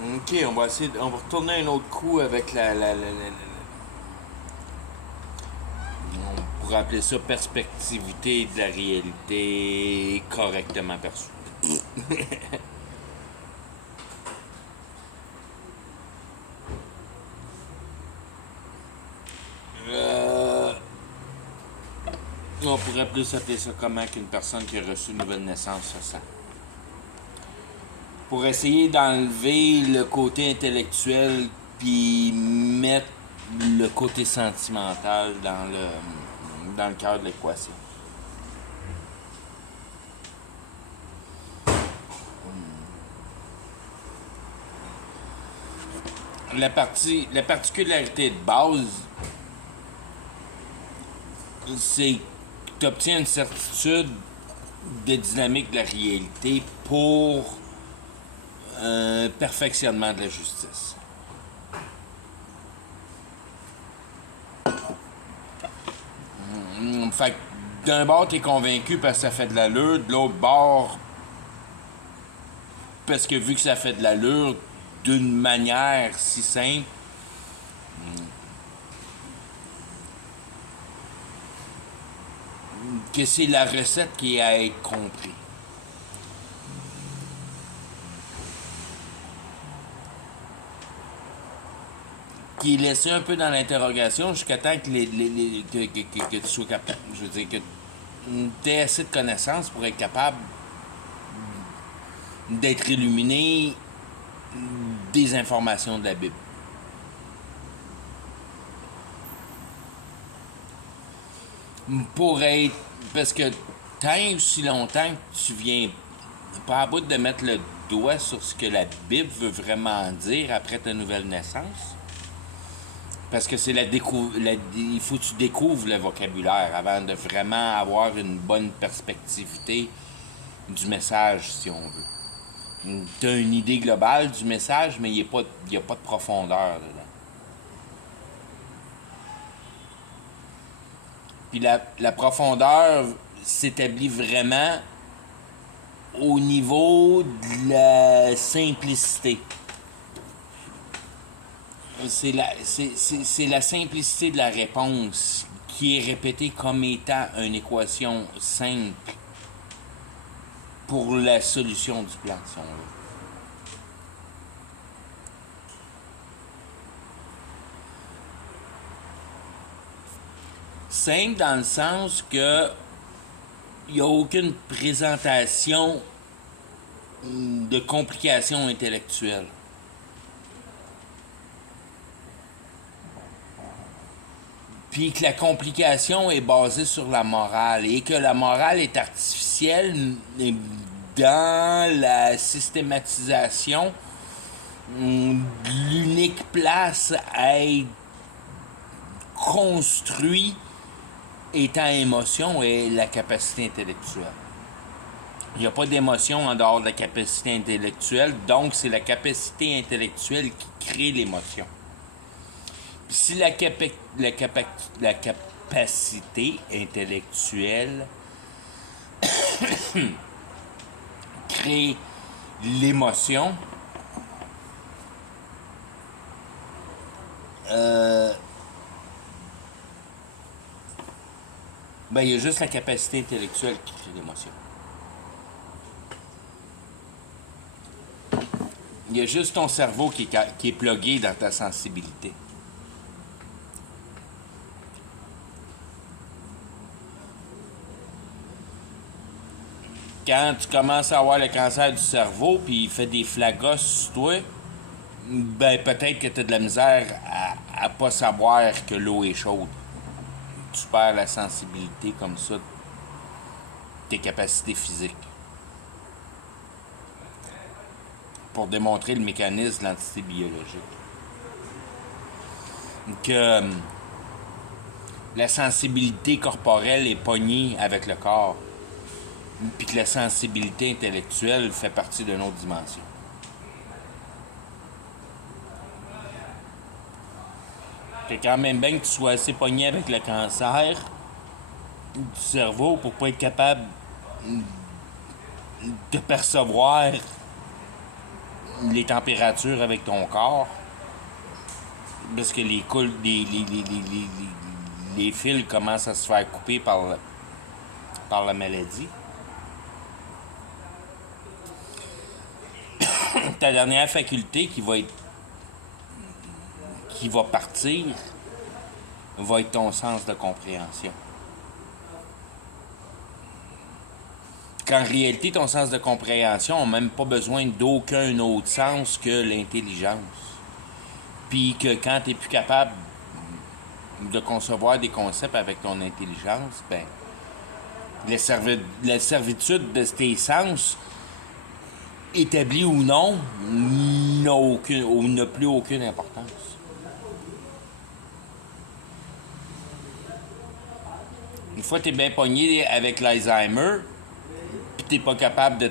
Ok, on va essayer, on va retourner un autre coup avec on pourrait appeler ça perspectivité de la réalité correctement perçue. Euh, on pourrait plus appeler ça comment qu'une personne qui a reçu une nouvelle naissance se sent. Pour essayer d'enlever le côté intellectuel puis mettre le côté sentimental dans le cœur de l'équation. La particularité de base, c'est que tu obtiens une certitude de dynamique de la réalité pour un perfectionnement de la justice. Fait que d'un bord, t'es convaincu parce que ça fait de l'allure, de l'autre bord, parce que vu que ça fait de l'allure d'une manière si simple, que c'est la recette qui est à être comprise. Qui est laissé un peu dans l'interrogation jusqu'à temps que, que tu sois capable. Je veux dire que tu aies assez de connaissances pour être capable d'être illuminé des informations de la Bible. Pour être. Parce que tant aussi longtemps que tu viens pas à bout de mettre le doigt sur ce que la Bible veut vraiment dire après ta nouvelle naissance. Parce que c'est il faut que tu découvres le vocabulaire avant de vraiment avoir une bonne perspectivité du message, si on veut. Tu as une idée globale du message, mais il n'y a pas de profondeur dedans. Puis la profondeur s'établit vraiment au niveau de la simplicité. C'est la simplicité de la réponse qui est répétée comme étant une équation simple pour la solution du plan, si on veut. Simple dans le sens que il n'y a aucune présentation de complications intellectuelles. Puis que la complication est basée sur la morale et que la morale est artificielle dans la systématisation de l'unique place à être construit étant émotion et la capacité intellectuelle. Il n'y a pas d'émotion en dehors de la capacité intellectuelle, donc c'est la capacité intellectuelle qui crée l'émotion. Si la capacité intellectuelle crée l'émotion, ben, il y a juste la capacité intellectuelle qui crée l'émotion. Il y a juste ton cerveau qui est plugué dans ta sensibilité. Quand tu commences à avoir le cancer du cerveau puis il fait des flagos sur toi, ben peut-être que tu as de la misère à pas savoir que l'eau est chaude. Tu perds la sensibilité comme ça de tes capacités physiques. Pour démontrer le mécanisme de l'entité biologique. Que la sensibilité corporelle est pognée avec le corps. Puis que la sensibilité intellectuelle fait partie d'une autre dimension. C'est quand même bien que tu sois assez pogné avec le cancer du cerveau pour pas être capable de percevoir les températures avec ton corps. Parce que les fils commencent à se faire couper par la maladie. Ta dernière faculté qui va partir va être ton sens de compréhension. Qu'en réalité, ton sens de compréhension n'a même pas besoin d'aucun autre sens que l'intelligence. Puis que quand tu n'es plus capable de concevoir des concepts avec ton intelligence, ben, la servitude de tes sens, établie ou non, n'a plus aucune importance. Une fois que tu es bien pogné avec l'Alzheimer, puis tu n'es pas capable de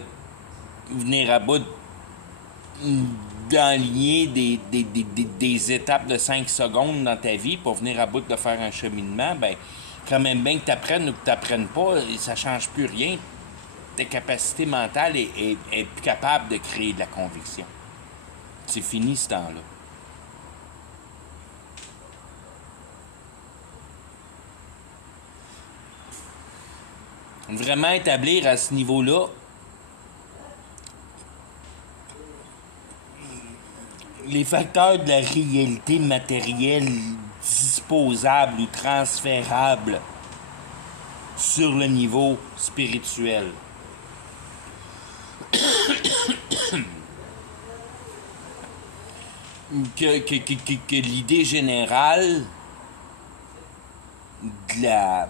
venir à bout d'enligner des étapes de 5 secondes dans ta vie pour venir à bout de faire un cheminement, ben, quand même bien que tu apprennes ou que tu n'apprennes pas, ça ne change plus rien. Ta capacité mentale est plus capable de créer de la conviction. C'est fini ce temps-là. Vraiment établir à ce niveau-là les facteurs de la réalité matérielle disposables ou transférables sur le niveau spirituel. que l'idée générale de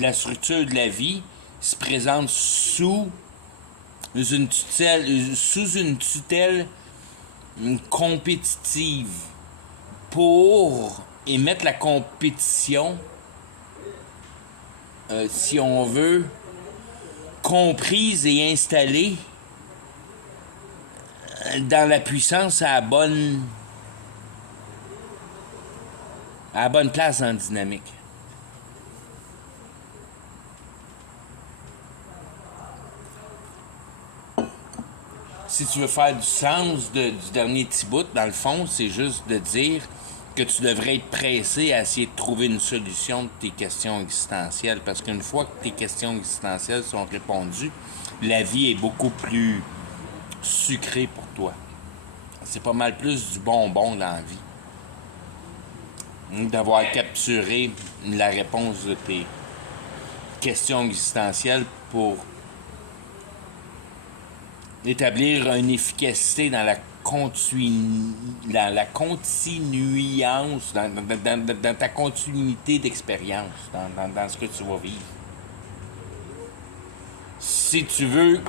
la structure de la vie se présente sous une tutelle compétitive pour émettre la compétition, si on veut, comprise et installée dans la puissance à la bonne place en dynamique. Si tu veux faire du sens du dernier petit bout, dans le fond, c'est juste de dire que tu devrais être pressé à essayer de trouver une solution de tes questions existentielles. Parce qu'une fois que tes questions existentielles sont répondues, la vie est beaucoup plus sucrée pour toi. C'est pas mal plus du bonbon dans la vie. D'avoir capturé la réponse de tes questions existentielles pour établir une efficacité dans la continuance, dans ta continuité d'expérience, dans ce que tu vas vivre. Si tu veux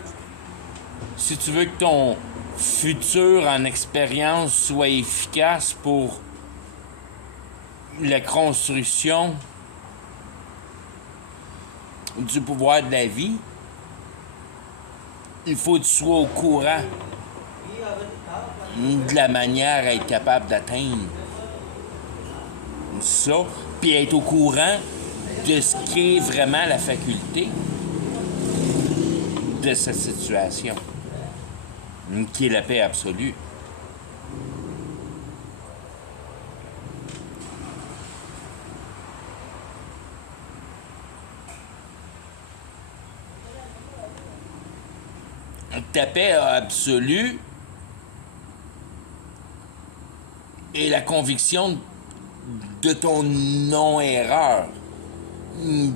que ton futur en expérience soit efficace pour la construction du pouvoir de la vie, il faut que tu sois au courant de la manière à être capable d'atteindre ça, puis être au courant de ce qui est vraiment la faculté de cette situation, qui est la paix absolue. Ta paix absolue est la conviction de ton non-erreur.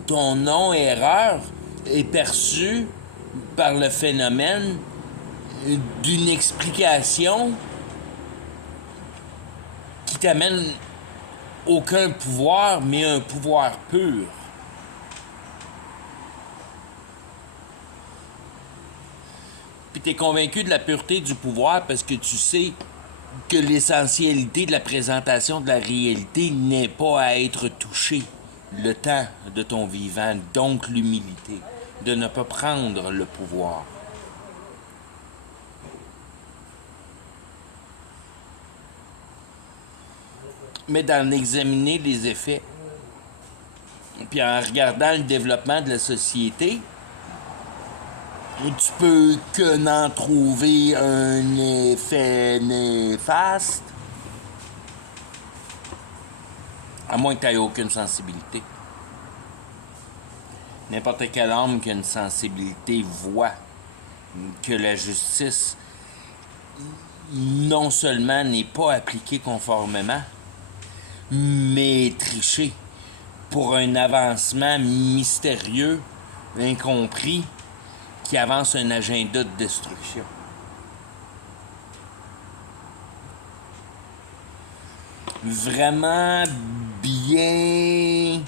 Ton non-erreur est perçu par le phénomène d'une explication qui t'amène aucun pouvoir, mais un pouvoir pur. Puis tu es convaincu de la pureté du pouvoir parce que tu sais que l'essentialité de la présentation de la réalité n'est pas à être touchée le temps de ton vivant, donc l'humilité, de ne pas prendre le pouvoir. Mais d'en examiner les effets, puis en regardant le développement de la société, tu peux que n'en trouver un effet néfaste, à moins que tu n'aies aucune sensibilité. N'importe quel homme qui a une sensibilité voit que la justice non seulement n'est pas appliquée conformément, mais trichée pour un avancement mystérieux, incompris, qui avance un agenda de destruction. Vraiment bien,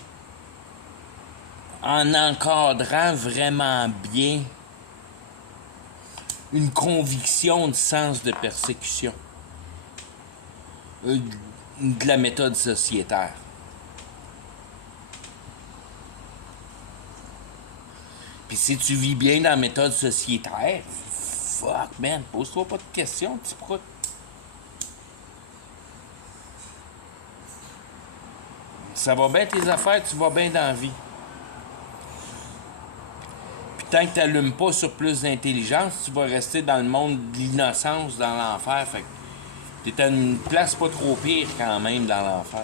en encadrant vraiment bien une conviction de sens de persécution de la méthode sociétaire. Puis si tu vis bien dans la méthode sociétaire, fuck man, pose-toi pas de questions, petit prout. Ça va bien tes affaires, tu vas bien dans la vie. Puis tant que tu n'allumes pas sur plus d'intelligence, tu vas rester dans le monde de l'innocence, dans l'enfer. Fait que t'es à une place pas trop pire quand même dans l'enfer.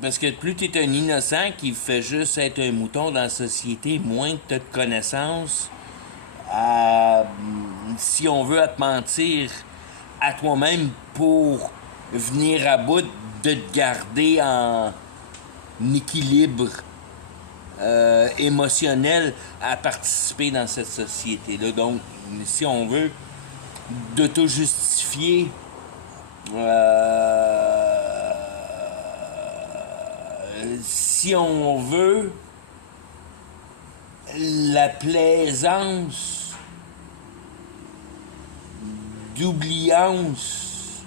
Parce que plus tu es un innocent qui fait juste être un mouton dans la société, moins que tu as de connaissances, si on veut, à te mentir à toi-même pour venir à bout de te garder en équilibre émotionnel à participer dans cette société-là. Donc, si on veut, d'auto-justifier si on veut, la plaisance d'oubliance,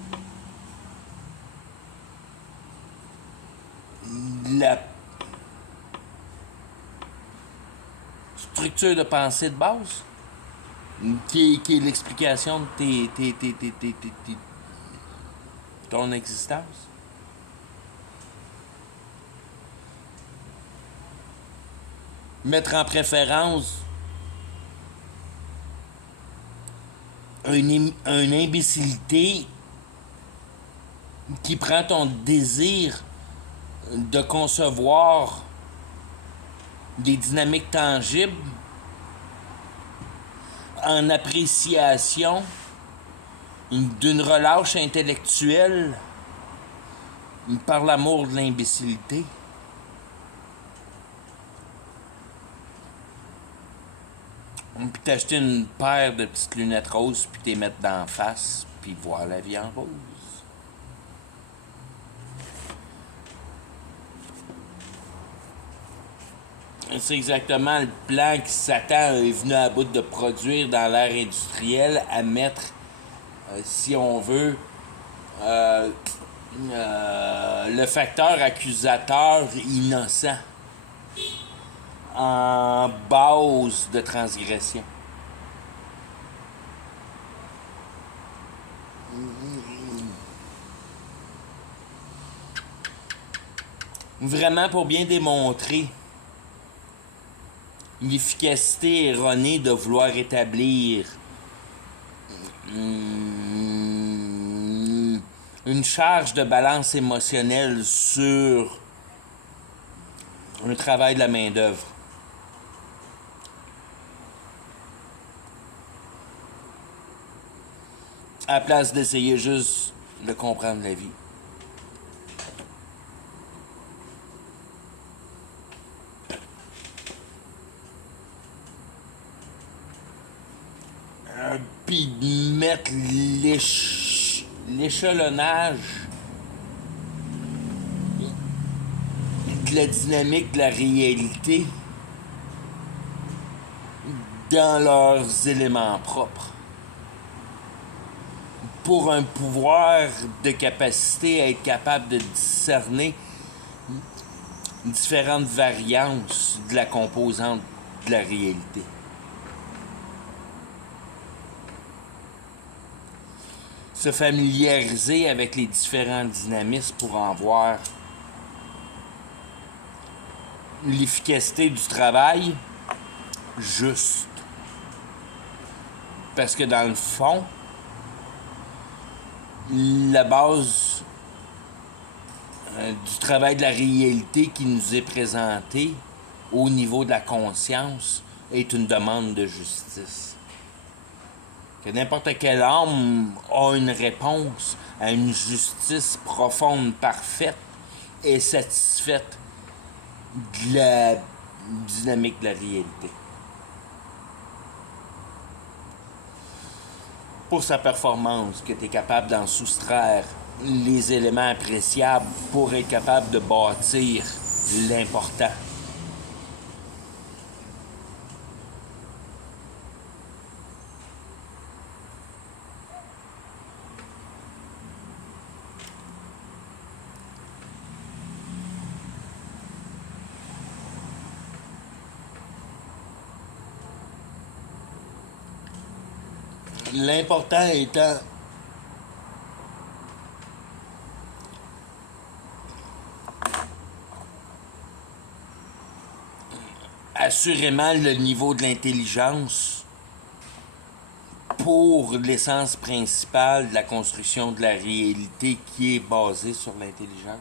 la structure de pensée de base, qui est l'explication de ton existence. Mettre en préférence une imbécilité qui prend ton désir de concevoir des dynamiques tangibles en appréciation d'une relâche intellectuelle par l'amour de l'imbécilité. Puis t'acheter une paire de petites lunettes roses, puis t'es mettre d'en face, puis voir la vie en rose. C'est exactement le plan que Satan est venu à bout de produire dans l'ère industrielle, à mettre, si on veut, le facteur accusateur innocent en base de transgression. Vraiment pour bien démontrer l'efficacité erronée de vouloir établir une charge de balance émotionnelle sur un travail de la main-d'œuvre. À la place d'essayer juste de comprendre la vie. Puis mettre l'échelonnage de la dynamique de la réalité dans leurs éléments propres. Pour un pouvoir de capacité à être capable de discerner différentes variantes de la composante de la réalité. Se familiariser avec les différents dynamismes pour en voir l'efficacité du travail juste. Parce que dans le fond, la base du travail de la réalité qui nous est présentée au niveau de la conscience est une demande de justice. Que n'importe quelle âme a une réponse à une justice profonde, parfaite et satisfaite de la dynamique de la réalité. Pour sa performance, que tu es capable d'en soustraire les éléments appréciables pour être capable de bâtir l'important. L'important étant assurément le niveau de l'intelligence pour l'essence principale de la construction de la réalité qui est basée sur l'intelligence.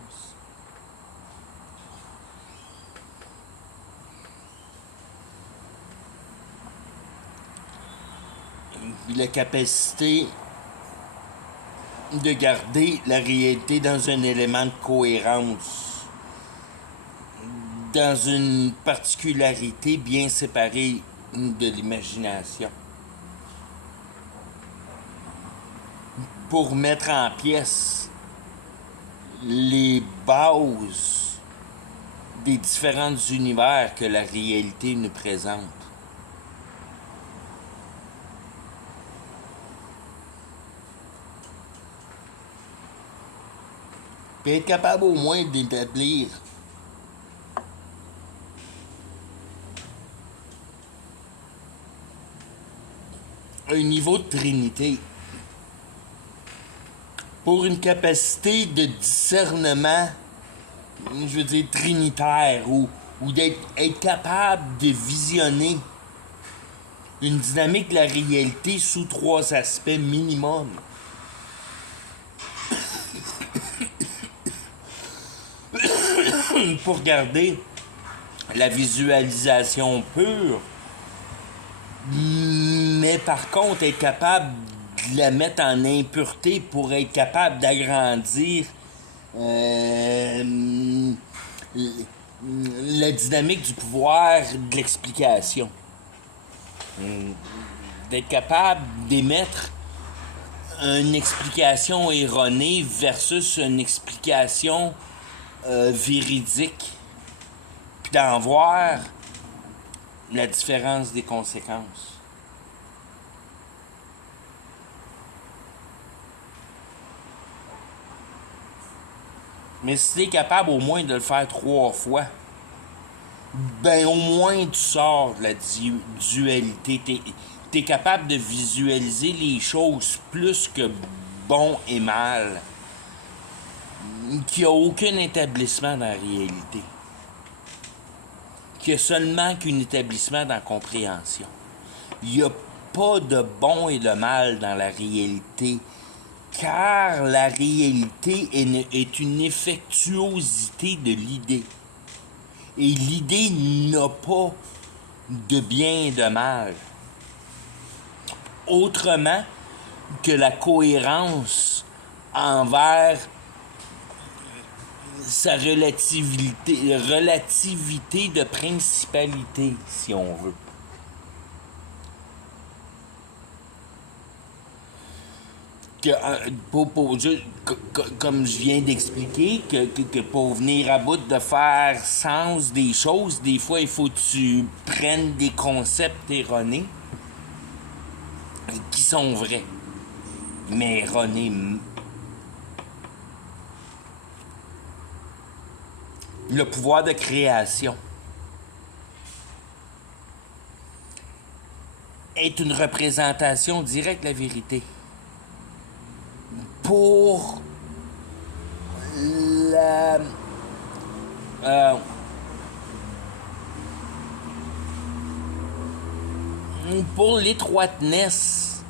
La capacité de garder la réalité dans un élément de cohérence, dans une particularité bien séparée de l'imagination, pour mettre en pièces les bases des différents univers que la réalité nous présente. Puis être capable au moins d'établir un niveau de trinité pour une capacité de discernement, je veux dire trinitaire, ou être capable de visionner une dynamique de la réalité sous 3 aspects minimum. Pour garder la visualisation pure, mais par contre être capable de la mettre en impureté pour être capable d'agrandir la dynamique du pouvoir de l'explication. D'être capable d'émettre une explication erronée versus une explication véridique, puis d'en voir la différence des conséquences. Mais si tu es capable au moins de le faire 3 fois, ben au moins tu sors de la dualité. Tu es capable de visualiser les choses plus que bon et mal, qu'il n'y a aucun établissement dans la réalité, qu'il y a seulement qu'un établissement dans la compréhension. Il n'y a pas de bon et de mal dans la réalité, car la réalité est une effectuosité de l'idée. Et l'idée n'a pas de bien et de mal. Autrement que la cohérence envers sa relativité de principalité, si on veut. Comme je viens d'expliquer, que pour venir à bout de faire sens des choses, des fois, il faut que tu prennes des concepts erronés qui sont vrais, mais erronés. Le pouvoir de création est une représentation directe de la vérité. Pour la pour l'étroitesse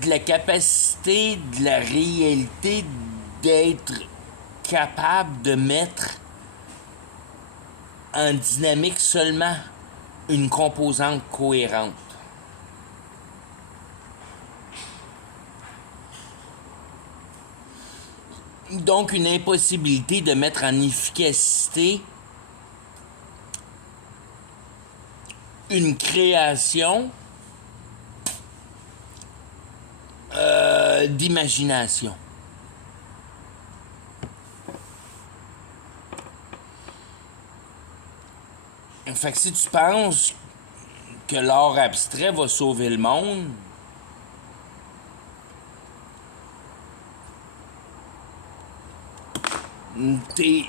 de la capacité de la réalité d'être capable de mettre en dynamique seulement une composante cohérente. Donc, une impossibilité de mettre en efficacité une création d'imagination. Fait que si tu penses que l'art abstrait va sauver le monde, t'es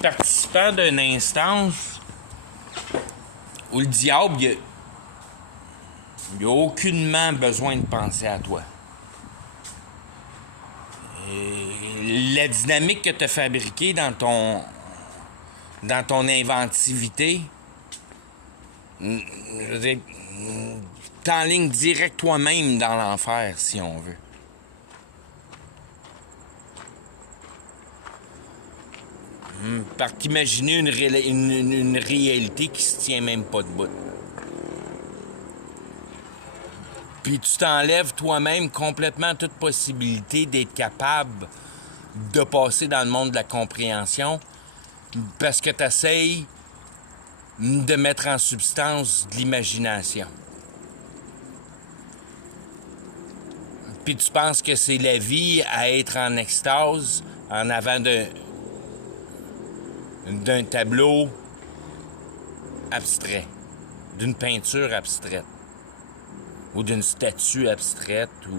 participant d'une instance où le diable, il a aucunement besoin de penser à toi. Et la dynamique que tu as fabriquée dans ton inventivité, t'enlignes direct toi-même dans l'enfer, si on veut. Par qu'imaginer une réalité qui se tient même pas debout. Puis tu t'enlèves toi-même complètement toute possibilité d'être capable de passer dans le monde de la compréhension parce que tu essayes de mettre en substance de l'imagination. Puis tu penses que c'est la vie à être en extase en avant d'un tableau abstrait, d'une peinture abstraite, ou d'une statue abstraite, ou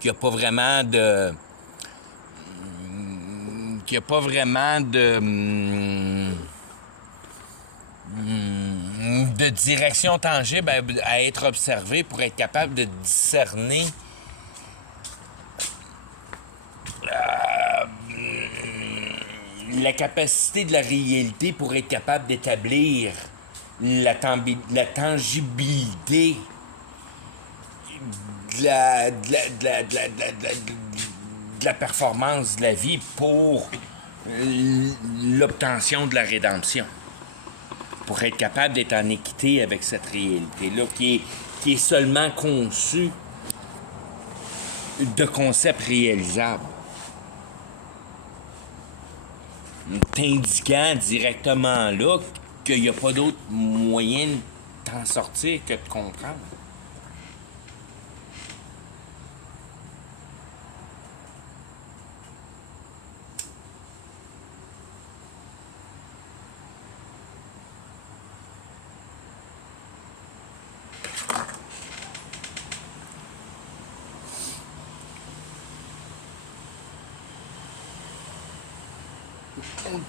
qu'il n'y a pas vraiment de direction tangible à être observée pour être capable de discerner la capacité de la réalité pour être capable d'établir la tangibilité de la performance de la vie pour l'obtention de la rédemption. Pour être capable d'être en équité avec cette réalité-là qui est seulement conçue de concepts réalisables. T'indiquant directement là qu'il n'y a pas d'autre moyen de t'en sortir que de comprendre.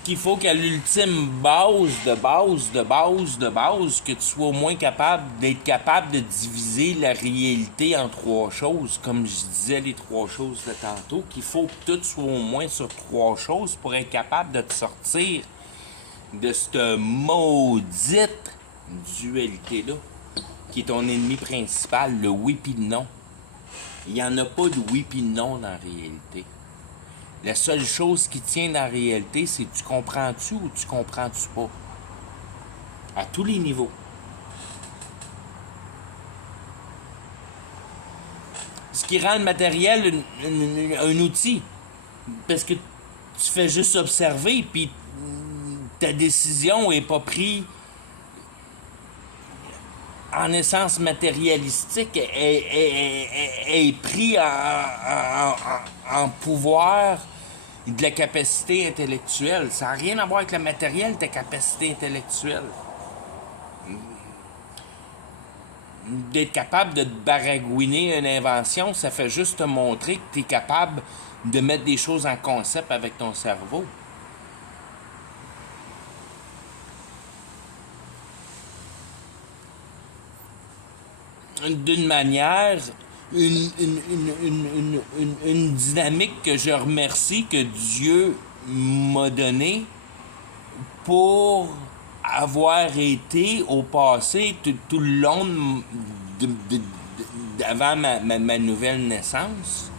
Qu'il faut qu'à l'ultime base, que tu sois au moins d'être capable de diviser la réalité en trois choses, comme je disais les trois choses de tantôt, qu'il faut que tout soit au moins sur trois choses pour être capable de te sortir de cette maudite dualité-là, qui est ton ennemi principal, le oui pis le non. Il n'y en a pas de oui pis non dans la réalité. La seule chose qui tient dans la réalité, c'est tu comprends-tu ou tu comprends-tu pas. À tous les niveaux. Ce qui rend le matériel un outil. Parce que tu fais juste observer, puis ta décision n'est pas prise en essence matérialistique, est prise en pouvoir de la capacité intellectuelle. Ça n'a rien à voir avec le matériel, ta capacité intellectuelle. D'être capable de te baragouiner une invention, ça fait juste te montrer que tu es capable de mettre des choses en concept avec ton cerveau. D'une manière, une dynamique que je remercie que Dieu m'a donnée pour avoir été au passé tout le long avant ma nouvelle naissance,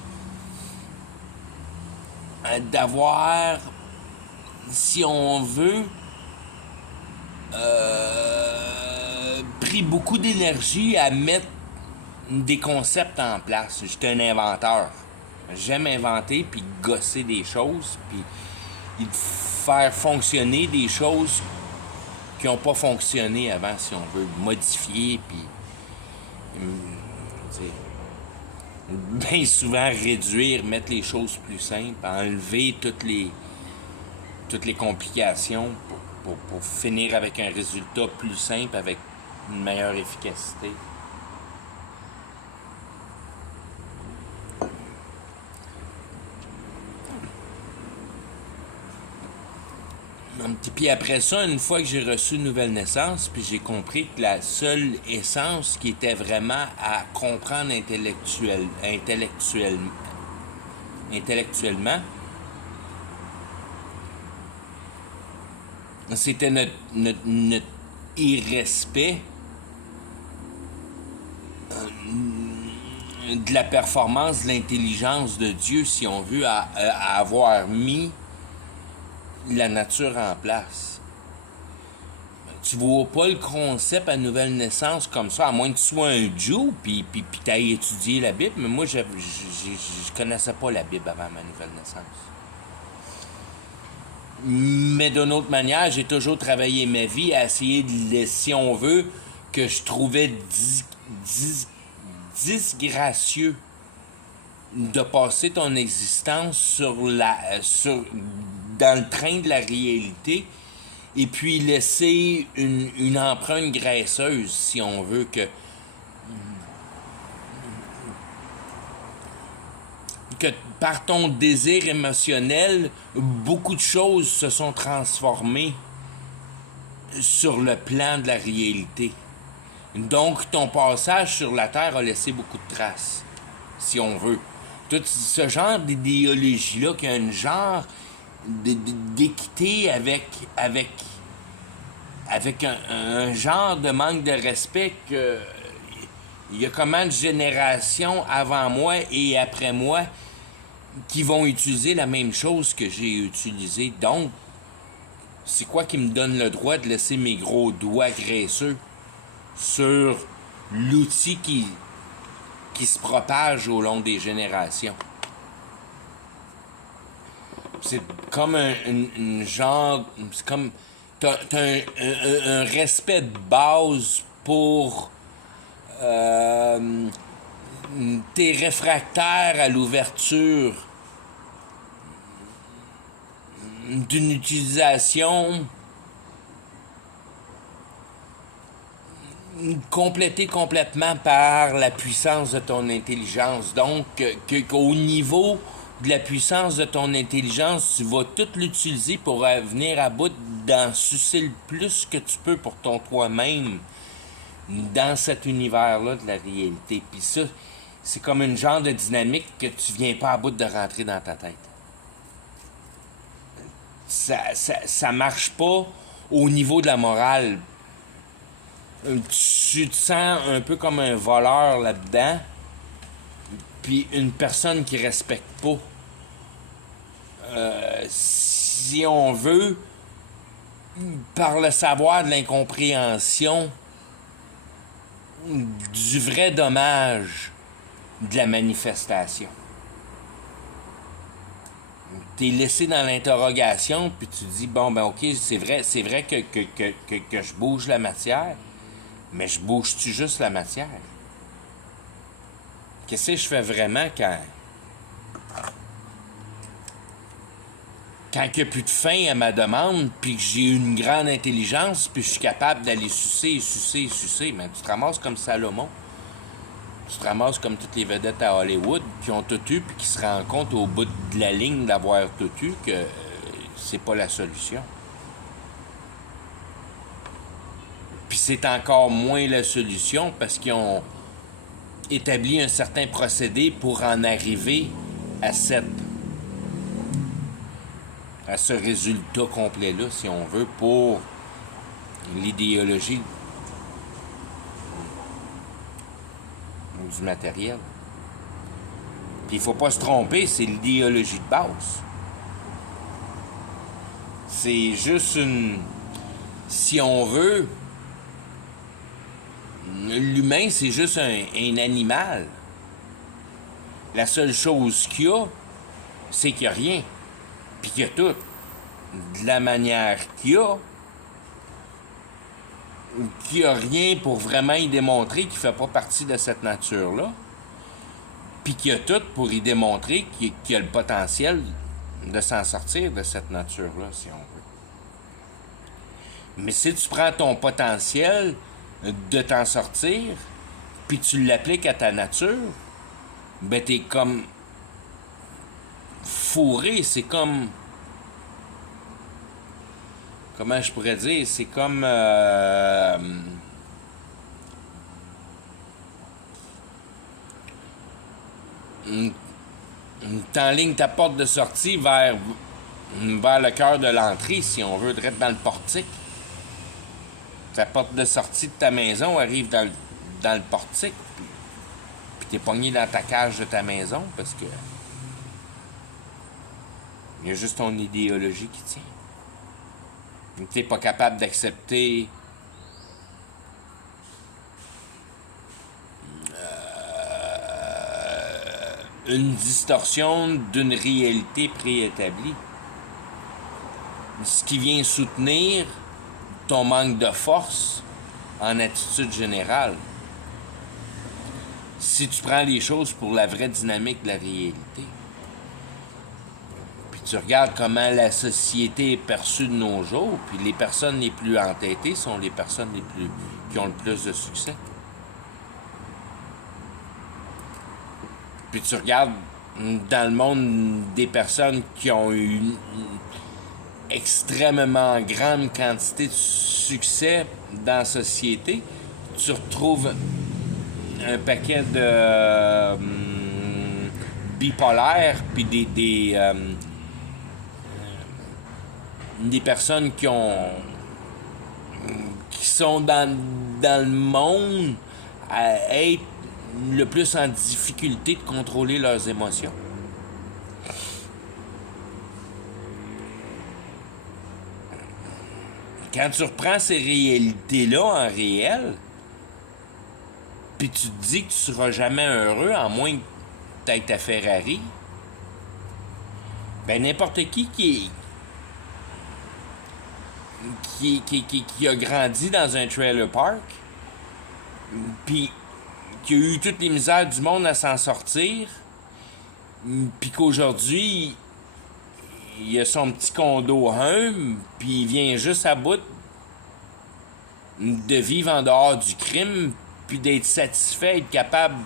d'avoir, si on veut, pris beaucoup d'énergie à mettre des concepts en place. J'étais un inventeur. J'aime inventer, puis gosser des choses, puis faire fonctionner des choses qui n'ont pas fonctionné avant, si on veut, modifier, puis bien souvent réduire, mettre les choses plus simples, enlever toutes les complications pour finir avec un résultat plus simple, avec une meilleure efficacité. Puis après ça, une fois que j'ai reçu une nouvelle naissance, puis j'ai compris que la seule essence qui était vraiment à comprendre intellectuellement, c'était notre irrespect de la performance, de l'intelligence de Dieu, si on veut, à avoir mis la nature en place. Tu vois pas le concept à nouvelle naissance comme ça, à moins que tu sois un Jew puis tu aies étudié la Bible, mais moi je connaissais pas la Bible avant ma nouvelle naissance. Mais d'une autre manière, j'ai toujours travaillé ma vie à essayer de, si on veut, que je trouvais disgracieux de passer ton existence dans le train de la réalité et puis laisser une empreinte graisseuse, si on veut, que par ton désir émotionnel, beaucoup de choses se sont transformées sur le plan de la réalité. Donc, ton passage sur la Terre a laissé beaucoup de traces, si on veut. Tout ce genre d'idéologie-là, qui a un genre d'équité avec un genre de manque de respect que il y a combien de générations avant moi et après moi qui vont utiliser la même chose que j'ai utilisée. Donc, c'est quoi qui me donne le droit de laisser mes gros doigts graisseux sur l'outil qui se propage au long des générations? C'est comme un genre... C'est comme... T'as un respect de base pour... t'es réfractaire à l'ouverture d'une utilisation complétée complètement par la puissance de ton intelligence. Donc, qu'au niveau de la puissance de ton intelligence, tu vas tout l'utiliser pour venir à bout d'en sucer le plus que tu peux pour ton toi-même dans cet univers-là de la réalité. Puis ça, c'est comme une genre de dynamique que tu viens pas à bout de rentrer dans ta tête. Ça marche pas au niveau de la morale. Tu te sens un peu comme un voleur là-dedans, puis une personne qui respecte pas. Si on veut, par le savoir de l'incompréhension, du vrai dommage de la manifestation. T'es laissé dans l'interrogation, puis tu dis, bon, ben ok, c'est vrai que je bouge la matière, mais je bouge-tu juste la matière? Qu'est-ce que je fais vraiment quand il n'y a plus de fin à ma demande, puis que j'ai une grande intelligence, puis je suis capable d'aller sucer, mais tu te ramasses comme Salomon. Tu te ramasses comme toutes les vedettes à Hollywood qui ont tout eu, puis qui se rendent compte au bout de la ligne d'avoir tout eu que c'est pas la solution. Puis c'est encore moins la solution parce qu'ils ont établi un certain procédé pour en arriver à ce résultat complet-là, si on veut, pour l'idéologie du matériel. Puis il faut pas se tromper, c'est l'idéologie de base. C'est juste une... Si on veut, l'humain, c'est juste un animal. La seule chose qu'il y a, c'est qu'il n'y a rien. Puis qu'il y a tout. De la manière qu'il y a rien pour vraiment y démontrer qu'il ne fait pas partie de cette nature-là. Puis qu'il y a tout pour y démontrer qu'il a le potentiel de s'en sortir de cette nature-là, si on veut. Mais si tu prends ton potentiel de t'en sortir, puis tu l'appliques à ta nature, ben t'es comme fourré, c'est comme... Comment je pourrais dire? C'est comme... T'enlignes ta porte de sortie vers le cœur de l'entrée, si on veut, direct dans le portique. Ta porte de sortie de ta maison arrive dans le portique, puis t'es pogné dans ta cage de ta maison parce que il y a juste ton idéologie qui tient. T'es pas capable d'accepter une distorsion d'une réalité préétablie. Ce qui vient soutenir ton manque de force en attitude générale. Si tu prends les choses pour la vraie dynamique de la réalité. Puis tu regardes comment la société est perçue de nos jours, puis les personnes les plus entêtées sont les personnes qui ont le plus de succès. Puis tu regardes dans le monde des personnes qui ont eu une extrêmement grande quantité de succès dans la société, tu retrouves un paquet de bipolaires, puis des personnes qui sont dans le monde à être le plus en difficulté de contrôler leurs émotions. Quand tu reprends ces réalités-là en réel, puis tu te dis que tu seras jamais heureux, à moins que tu aies ta Ferrari, ben n'importe qui a grandi dans un trailer park, puis qui a eu toutes les misères du monde à s'en sortir, puis qu'aujourd'hui, il a son petit condo humble, puis il vient juste à bout de vivre en dehors du crime, puis d'être satisfait, être capable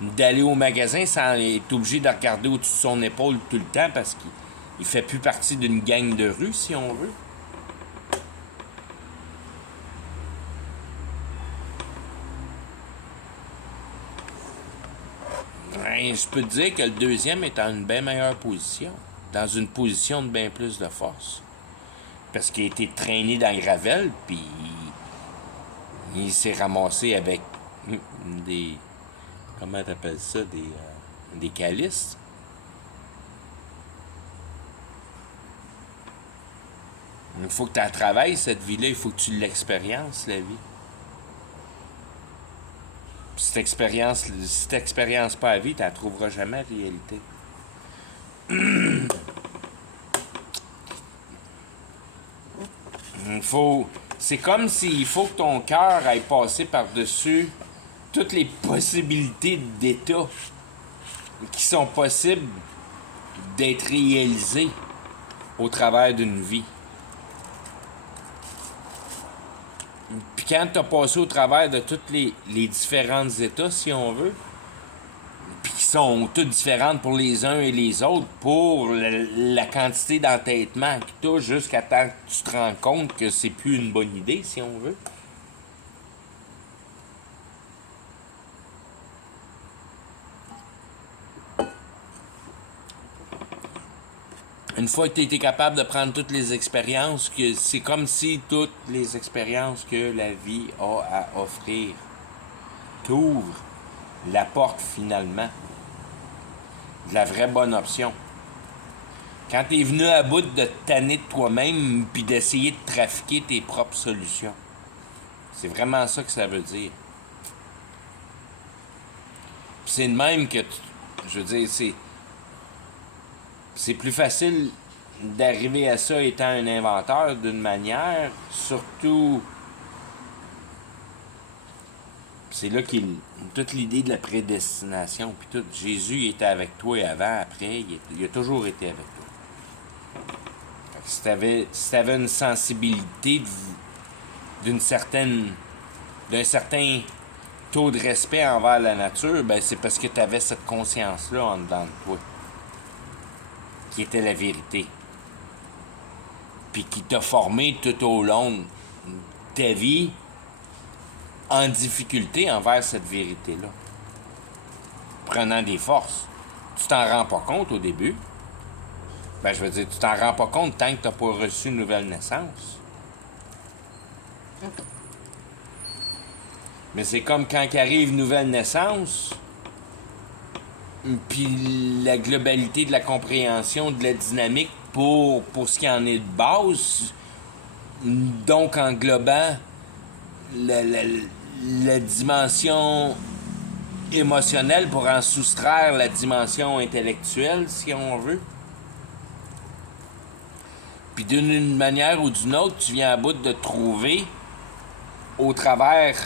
d'aller au magasin sans être obligé de regarder au-dessus de son épaule tout le temps parce qu'il fait plus partie d'une gang de rue, si on veut. Ben, je peux te dire que le deuxième est en une bien meilleure position, dans une position de bien plus de force. Parce qu'il a été traîné dans le gravel, puis il s'est ramassé avec des... Comment t'appelles ça? Des calices. Il faut que tu la travailles, cette vie-là. Il faut que tu l'expériences, la vie. Puis si t'expériences pas la vie, tu la trouveras jamais la réalité. C'est comme s'il faut que ton cœur aille passer par-dessus toutes les possibilités d'état qui sont possibles d'être réalisées au travers d'une vie. Puis quand tu as passé au travers de tous les différents états, si on veut, puis qui sont toutes différentes pour les uns et les autres, pour la quantité d'entêtement que tu as jusqu'à temps que tu te rends compte que c'est plus une bonne idée, si on veut. Une fois que tu été capable de prendre toutes les expériences, que c'est comme si toutes les expériences que la vie a à offrir t'ouvrent la porte finalement de la vraie bonne option. Quand tu es venu à bout de te tanner de toi-même puis d'essayer de trafiquer tes propres solutions. C'est vraiment ça que ça veut dire. Puis c'est de même que, je veux dire, c'est plus facile d'arriver à ça étant un inventeur d'une manière, surtout. C'est là qu'il toute l'idée de la prédestination, puis tout. Jésus était avec toi avant, après, il a toujours été avec toi. Fait que si t'avais une sensibilité d'un certain taux de respect envers la nature, ben c'est parce que tu avais cette conscience-là en dedans de toi, qui était la vérité. Puis qui t'a formé tout au long de ta vie en difficulté envers cette vérité-là. Prenant des forces. Tu t'en rends pas compte au début. Ben, je veux dire, tu t'en rends pas compte tant que tu n'as pas reçu une nouvelle naissance. Mais c'est comme quand arrive une nouvelle naissance, puis la globalité de la compréhension de la dynamique pour ce qui en est de base, donc englobant la dimension émotionnelle pour en soustraire la dimension intellectuelle, si on veut. Puis d'une manière ou d'une autre, tu viens à bout de trouver, au travers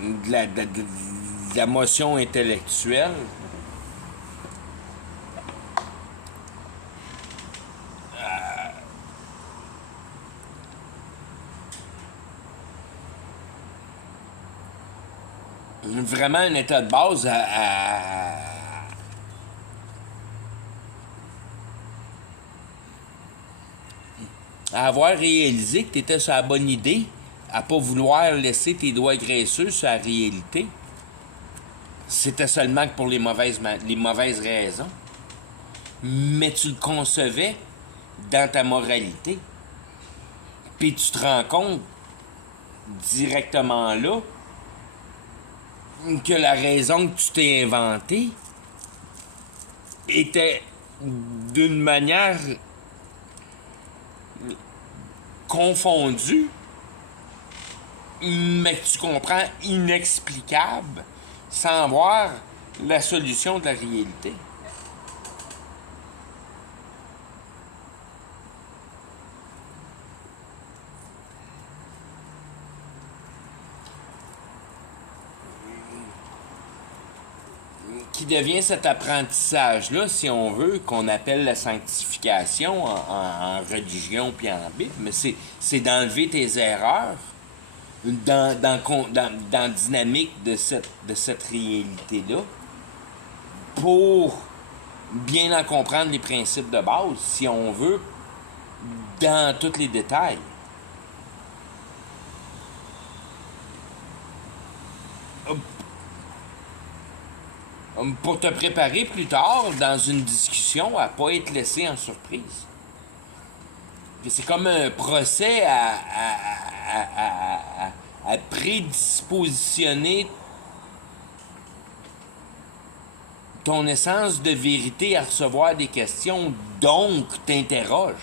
de la motion intellectuelle, vraiment un état de base à avoir réalisé que tu étais sur la bonne idée, à pas vouloir laisser tes doigts graisseux sur la réalité. C'était seulement que pour les mauvaises raisons. Mais tu le concevais dans ta moralité. Puis tu te rends compte directement là que la raison que tu t'es inventée était d'une manière confondue, mais que tu comprends inexplicable, sans voir la solution de la réalité. Qui devient cet apprentissage-là, si on veut, qu'on appelle la sanctification en religion puis en Bible, mais c'est d'enlever tes erreurs dans la dynamique de cette réalité-là pour bien en comprendre les principes de base, si on veut, dans tous les détails. Pour te préparer plus tard dans une discussion à ne pas être laissé en surprise. C'est comme un procès à prédispositionner ton essence de vérité à recevoir des questions, donc t'interroges.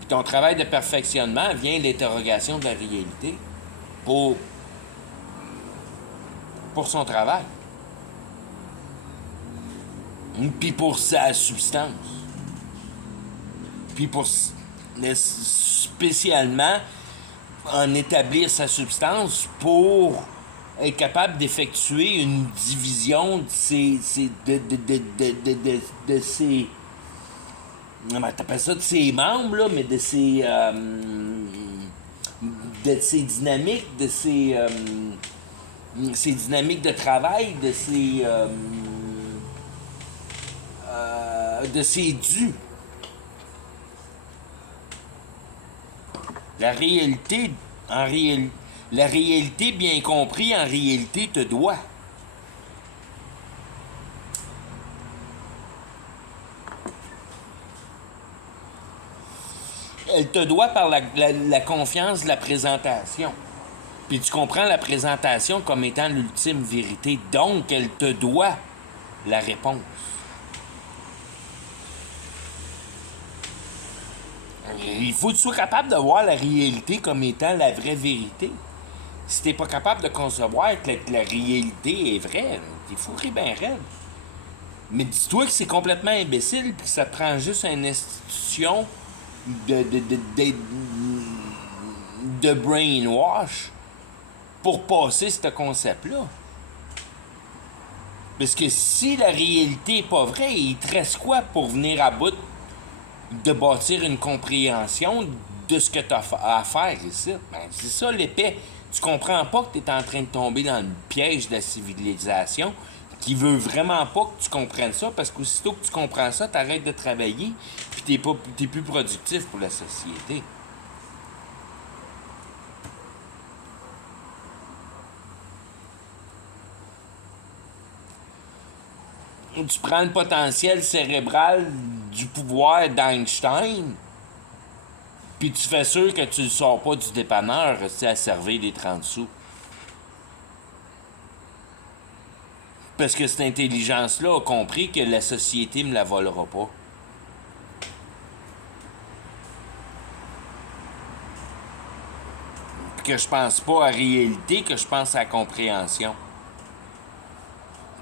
Puis ton travail de perfectionnement vient de l'interrogation de la réalité pour son travail. Puis pour sa substance. Puis pour spécialement en établir sa substance pour être capable d'effectuer une division de ses t'appelles ça de ses membres, là, mais de ses dynamiques, de ses dynamiques de travail, de ses dus. La réalité, la réalité bien compris, en réalité, te doit. Elle te doit par la confiance de la présentation. Puis tu comprends la présentation comme étant l'ultime vérité. Donc, elle te doit la réponse. Il faut que tu sois capable de voir la réalité comme étant la vraie vérité. Si t'es pas capable de concevoir que la réalité est vraie, t'es fourré bien raide. Mais dis-toi que c'est complètement imbécile puis que ça te prend juste une institution de brainwash pour passer ce concept-là. Parce que si la réalité n'est pas vraie, il te reste quoi pour venir à bout de bâtir une compréhension de ce que tu as à faire ici? Ben, c'est ça l'épais. Tu comprends pas que tu es en train de tomber dans le piège de la civilisation qui veut vraiment pas que tu comprennes ça, parce qu'aussitôt que tu comprends ça, tu arrêtes de travailler puis t'es plus productif pour la société. Tu prends le potentiel cérébral du pouvoir d'Einstein, puis tu fais sûr que tu ne sors pas du dépanneur à servir des 30 sous. Parce que cette intelligence-là a compris que la société ne me la volera pas. Que je pense pas à réalité, que je pense à la compréhension.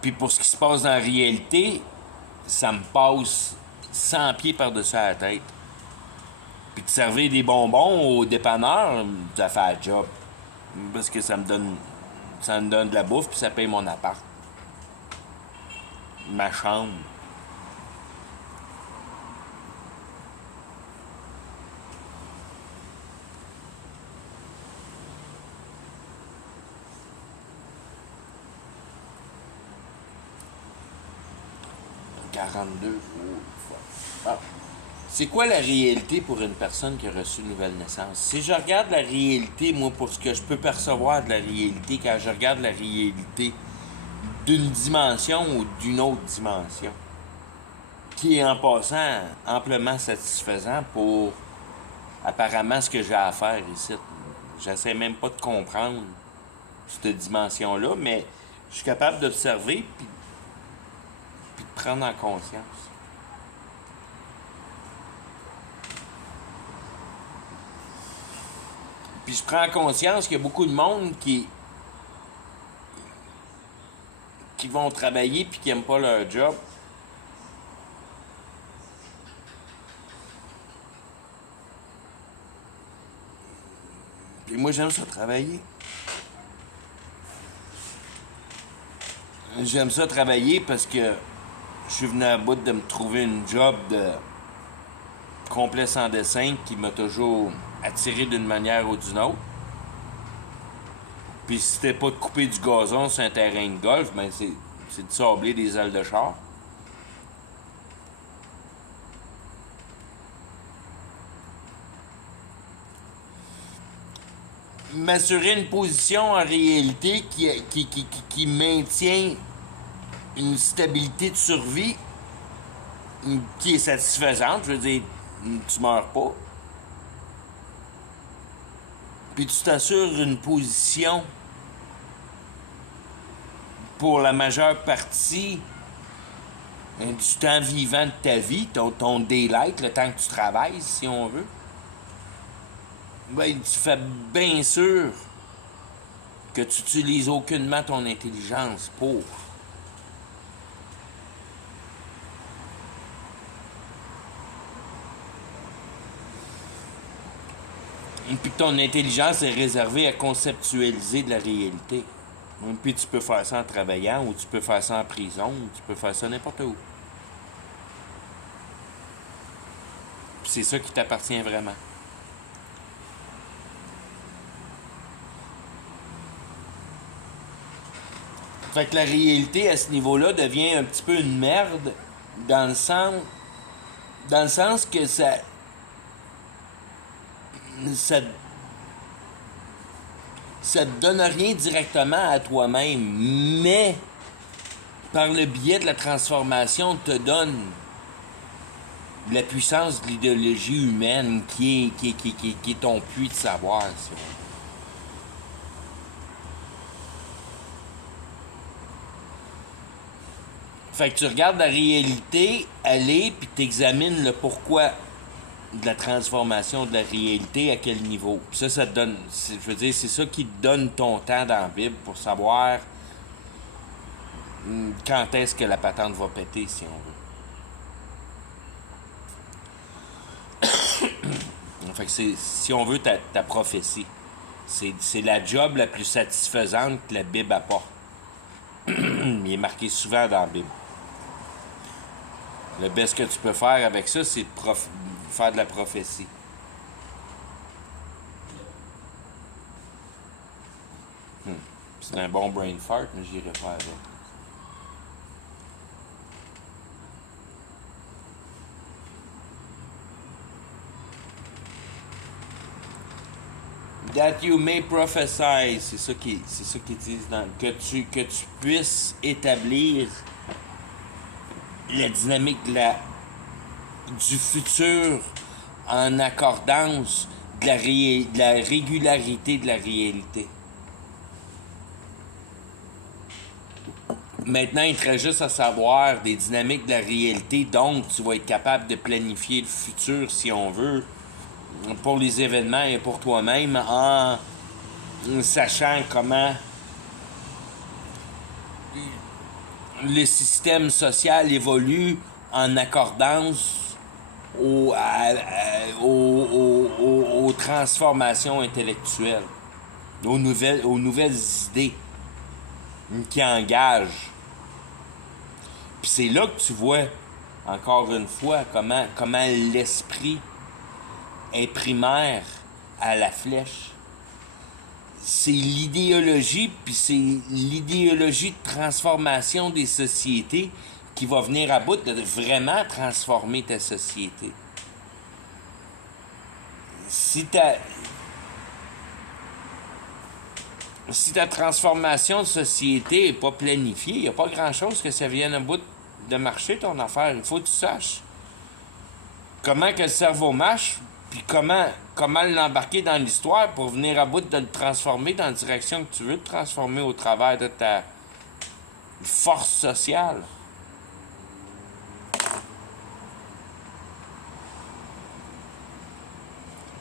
Puis pour ce qui se passe dans la réalité, ça me passe 100 pieds par-dessus la tête. Puis de servir des bonbons au dépanneur, ça fait le job. Parce que ça me donne de la bouffe, puis ça paye mon appart. Ma chambre. « 42. Ah. C'est quoi la réalité pour une personne qui a reçu une nouvelle naissance? Si je regarde la réalité, moi, pour ce que je peux percevoir de la réalité, quand je regarde la réalité d'une dimension ou d'une autre dimension, qui est en passant amplement satisfaisant pour apparemment ce que j'ai à faire ici. J'essaie même pas de comprendre cette dimension-là, mais je suis capable d'observer puis de prendre en conscience. Puis je prends conscience qu'il y a beaucoup de monde qui vont travailler puis qui n'aiment pas leur job. Puis moi, j'aime ça travailler. J'aime ça travailler parce que je suis venu à bout de me trouver une job de complet sans dessin qui m'a toujours attiré d'une manière ou d'une autre. Puis si c'était pas de couper du gazon sur un terrain de golf, ben c'est de sabler des ailes de char. M'assurer une position en réalité qui maintient une stabilité de survie qui est satisfaisante. Je veux dire, tu meurs pas. Puis tu t'assures une position pour la majeure partie du temps vivant de ta vie, ton daylight, le temps que tu travailles, si on veut. Ben, tu fais bien sûr que tu n'utilises aucunement ton intelligence pour. Et puis ton intelligence est réservée à conceptualiser de la réalité. Et puis tu peux faire ça en travaillant, ou tu peux faire ça en prison, ou tu peux faire ça n'importe où. Puis c'est ça qui t'appartient vraiment. Fait que la réalité à ce niveau-là devient un petit peu une merde dans le sens que ça ça te donne rien directement à toi-même, mais par le biais de la transformation, te donne la puissance de l'idéologie humaine qui est ton puits de savoir. Si on veut. Fait que tu regardes la réalité aller, puis tu examines le pourquoi de la transformation de la réalité, à quel niveau. Puis ça te donne, je veux dire, c'est ça qui te donne ton temps dans la Bible pour savoir quand est-ce que la patente va péter, si on veut. Fait que c'est, si on veut, ta prophétie. C'est la job la plus satisfaisante que la Bible apporte. Il est marqué souvent dans la Bible. Le best que tu peux faire avec ça, c'est de faire de la prophétie. C'est un bon brain fart, mais j'irai pas avec. That you may prophesy, c'est ça qu'ils disent que tu puisses établir la dynamique du futur en accordance de la régularité de la réalité. Maintenant, il te reste juste à savoir des dynamiques de la réalité, donc tu vas être capable de planifier le futur, si on veut, pour les événements et pour toi-même, en sachant comment le système social évolue en accordance aux transformations intellectuelles, aux nouvelles idées qui engagent. Puis c'est là que tu vois, encore une fois, comment l'esprit est primaire à la flèche. C'est l'idéologie, puis c'est l'idéologie de transformation des sociétés qui va venir à bout de vraiment transformer ta société. Si ta transformation de société n'est pas planifiée, il n'y a pas grand-chose que ça vienne à bout de marcher, ton affaire. Il faut que tu saches comment que le cerveau marche, puis comment l'embarquer dans l'histoire pour venir à bout de le transformer dans la direction que tu veux le transformer au travers de ta force sociale.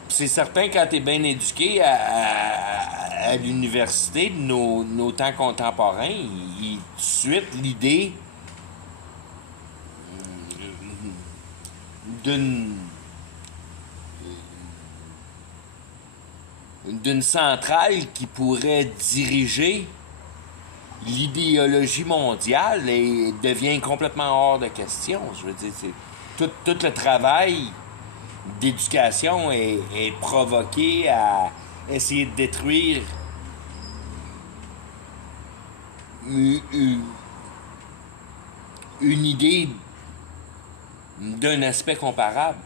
Puis c'est certain, quand tu es bien éduqué à l'université de nos temps contemporains, tout de suite, l'idée d'une centrale qui pourrait diriger l'idéologie mondiale devient complètement hors de question. Je veux dire, tout le travail d'éducation est provoqué à essayer de détruire une idée d'un aspect comparable.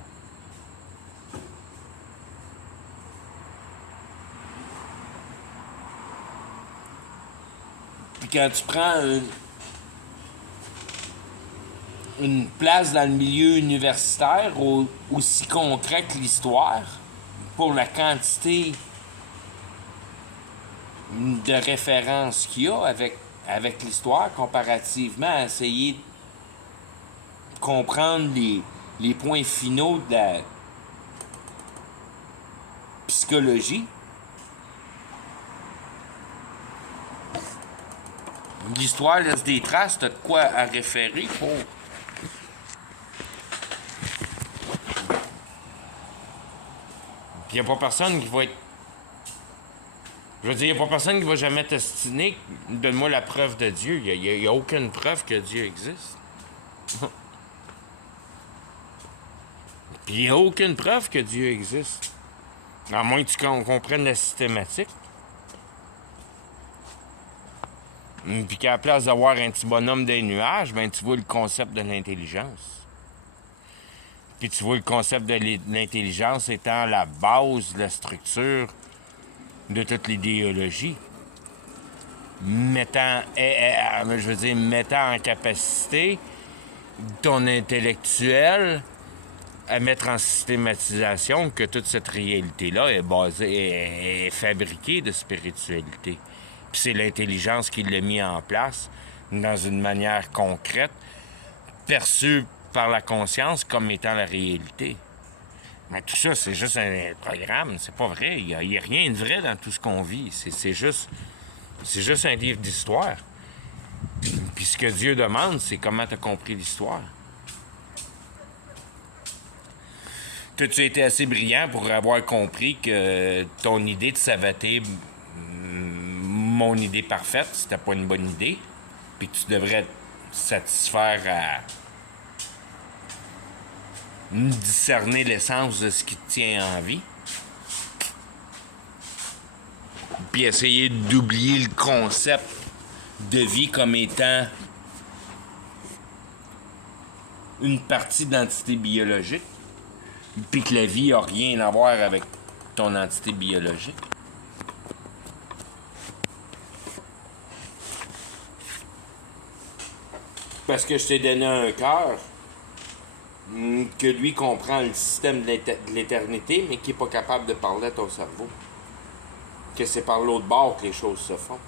Puis quand tu prends une place dans le milieu universitaire aussi concret que l'histoire, pour la quantité de références qu'il y a avec l'histoire, comparativement à essayer de comprendre les points finaux de la psychologie. L'histoire laisse des traces, t'as de quoi à référer pour... Puis il n'y a pas personne qui va être... Je veux dire, il n'y a pas personne qui va jamais t'estiner. Donne-moi la preuve de Dieu. Il n'y a aucune preuve que Dieu existe. Puis il n'y a aucune preuve que Dieu existe. À moins que tu comprennes la systématique. Puis qu'à la place d'avoir un petit bonhomme des nuages, ben tu vois le concept de l'intelligence. Puis tu vois le concept de l'intelligence étant la base, la structure de toute l'idéologie, mettant en capacité ton intellectuel à mettre en systématisation que toute cette réalité-là est fabriquée de spiritualité. Puis c'est l'intelligence qui l'a mis en place dans une manière concrète, perçue par la conscience comme étant la réalité. Mais tout ça, c'est juste un programme, c'est pas vrai. Il y a rien de vrai dans tout ce qu'on vit. C'est juste un livre d'histoire. Puis ce que Dieu demande, c'est comment tu as compris l'histoire. T'as-tu été assez brillant pour avoir compris que ton idée de savater mon idée parfaite, c'était pas une bonne idée, puis que tu devrais te satisfaire à discerner l'essence de ce qui te tient en vie, puis essayer d'oublier le concept de vie comme étant une partie de l'entité biologique, puis que la vie n'a rien à voir avec ton entité biologique. Parce que je t'ai donné un cœur que lui comprend le système de l'éternité, mais qui n'est pas capable de parler à ton cerveau. Que c'est par l'autre bord que les choses se font.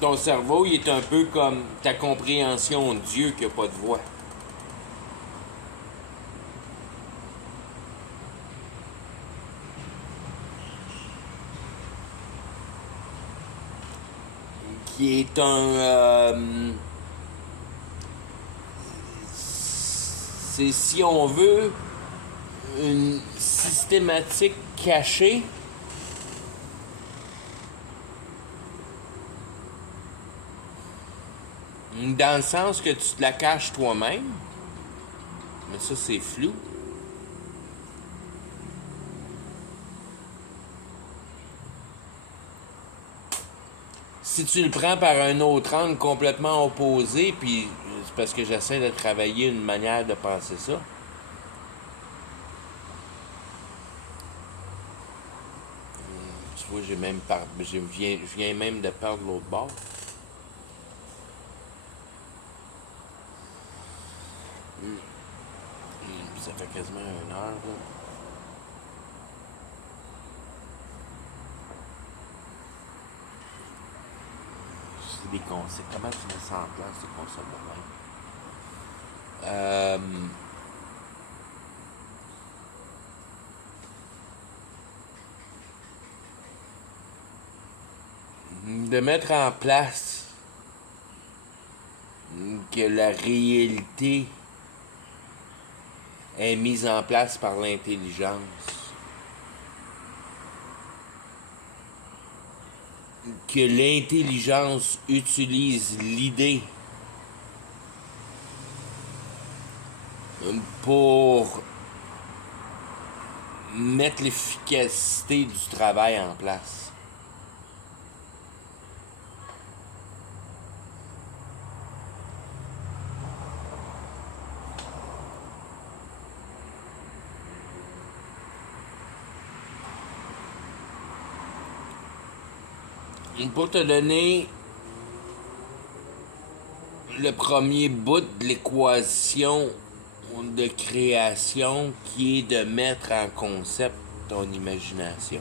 Ton cerveau, il est un peu comme ta compréhension de Dieu qui n'a pas de voix. Qui est c'est, si on veut, une systématique cachée dans le sens que tu te la caches toi-même, mais ça c'est flou. Si tu le prends par un autre angle complètement opposé, puis c'est parce que j'essaie de travailler une manière de penser ça. Tu vois, je viens même de perdre l'autre bord. Ça fait quasiment 1 heure, là. C'est des concepts. Comment tu mets ça en place, ces concepts-là? De mettre en place que la réalité est mise en place par l'intelligence. Que l'intelligence utilise l'idée pour mettre l'efficacité du travail en place. Pour te donner le premier bout de l'équation de création qui est de mettre en concept ton imagination.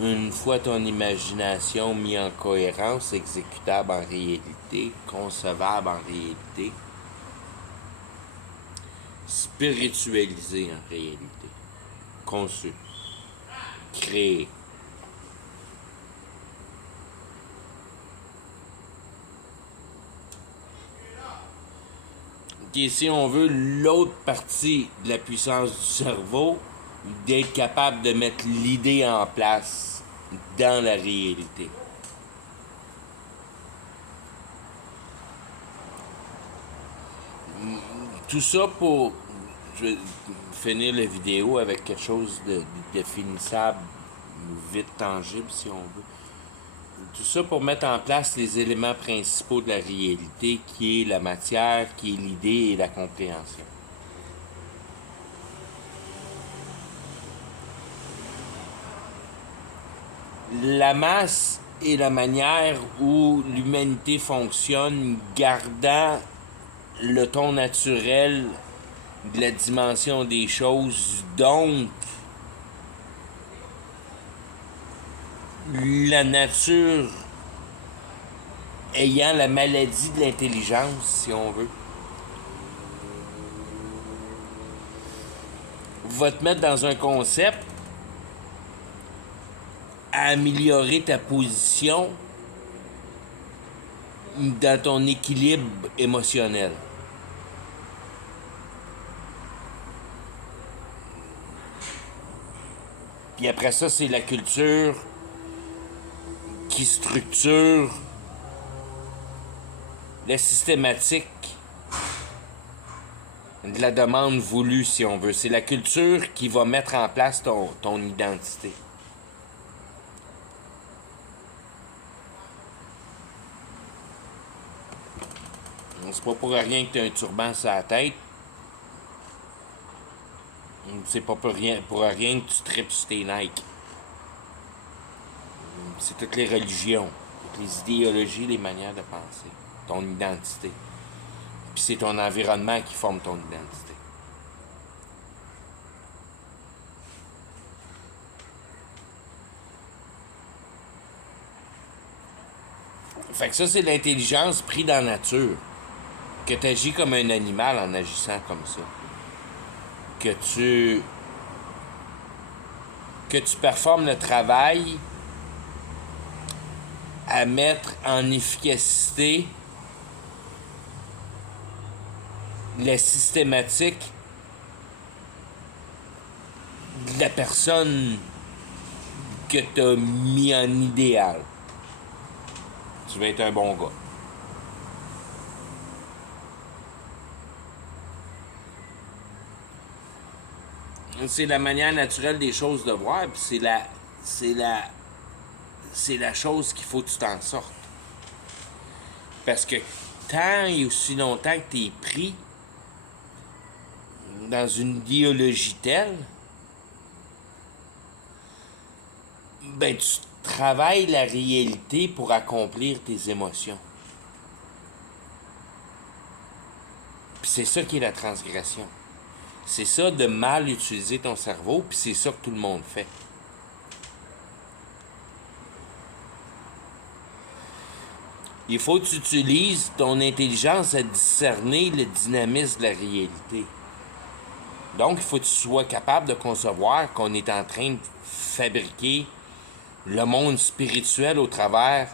Une fois ton imagination mise en cohérence, exécutable en réalité, concevable en réalité, spiritualisée en réalité, conçue, créée. Et si on veut l'autre partie de la puissance du cerveau, d'être capable de mettre l'idée en place dans la réalité. Tout ça pour... Je vais finir la vidéo avec quelque chose de définissable, vite tangible si on veut. Tout ça pour mettre en place les éléments principaux de la réalité, qui est la matière, qui est l'idée et la compréhension. La masse est la manière où l'humanité fonctionne, gardant le ton naturel de la dimension des choses, donc la nature ayant la maladie de l'intelligence, si on veut, va te mettre dans un concept à améliorer ta position dans ton équilibre émotionnel. Puis après ça, c'est la culture qui structure la systématique de la demande voulue, si on veut. C'est la culture qui va mettre en place ton identité. C'est pas pour rien que tu as un turban sur la tête. C'est pas pour rien que tu tripes sur tes Nike. C'est toutes les religions, toutes les idéologies, les manières de penser, ton identité. Puis c'est ton environnement qui forme ton identité. Fait que ça, c'est l'intelligence prise dans la nature. Que tu agis comme un animal en agissant comme ça. Que tu performes le travail à mettre en efficacité la systématique de la personne que tu as mis en idéal. Tu vas être un bon gars. C'est la manière naturelle des choses de voir, puis c'est la chose qu'il faut que tu t'en sortes. Parce que tant et aussi longtemps que tu es pris dans une idéologie telle, ben tu travailles la réalité pour accomplir tes émotions. Puis c'est ça qui est la transgression. C'est ça de mal utiliser ton cerveau, puis c'est ça que tout le monde fait. Il faut que tu utilises ton intelligence à discerner le dynamisme de la réalité. Donc, il faut que tu sois capable de concevoir qu'on est en train de fabriquer le monde spirituel au travers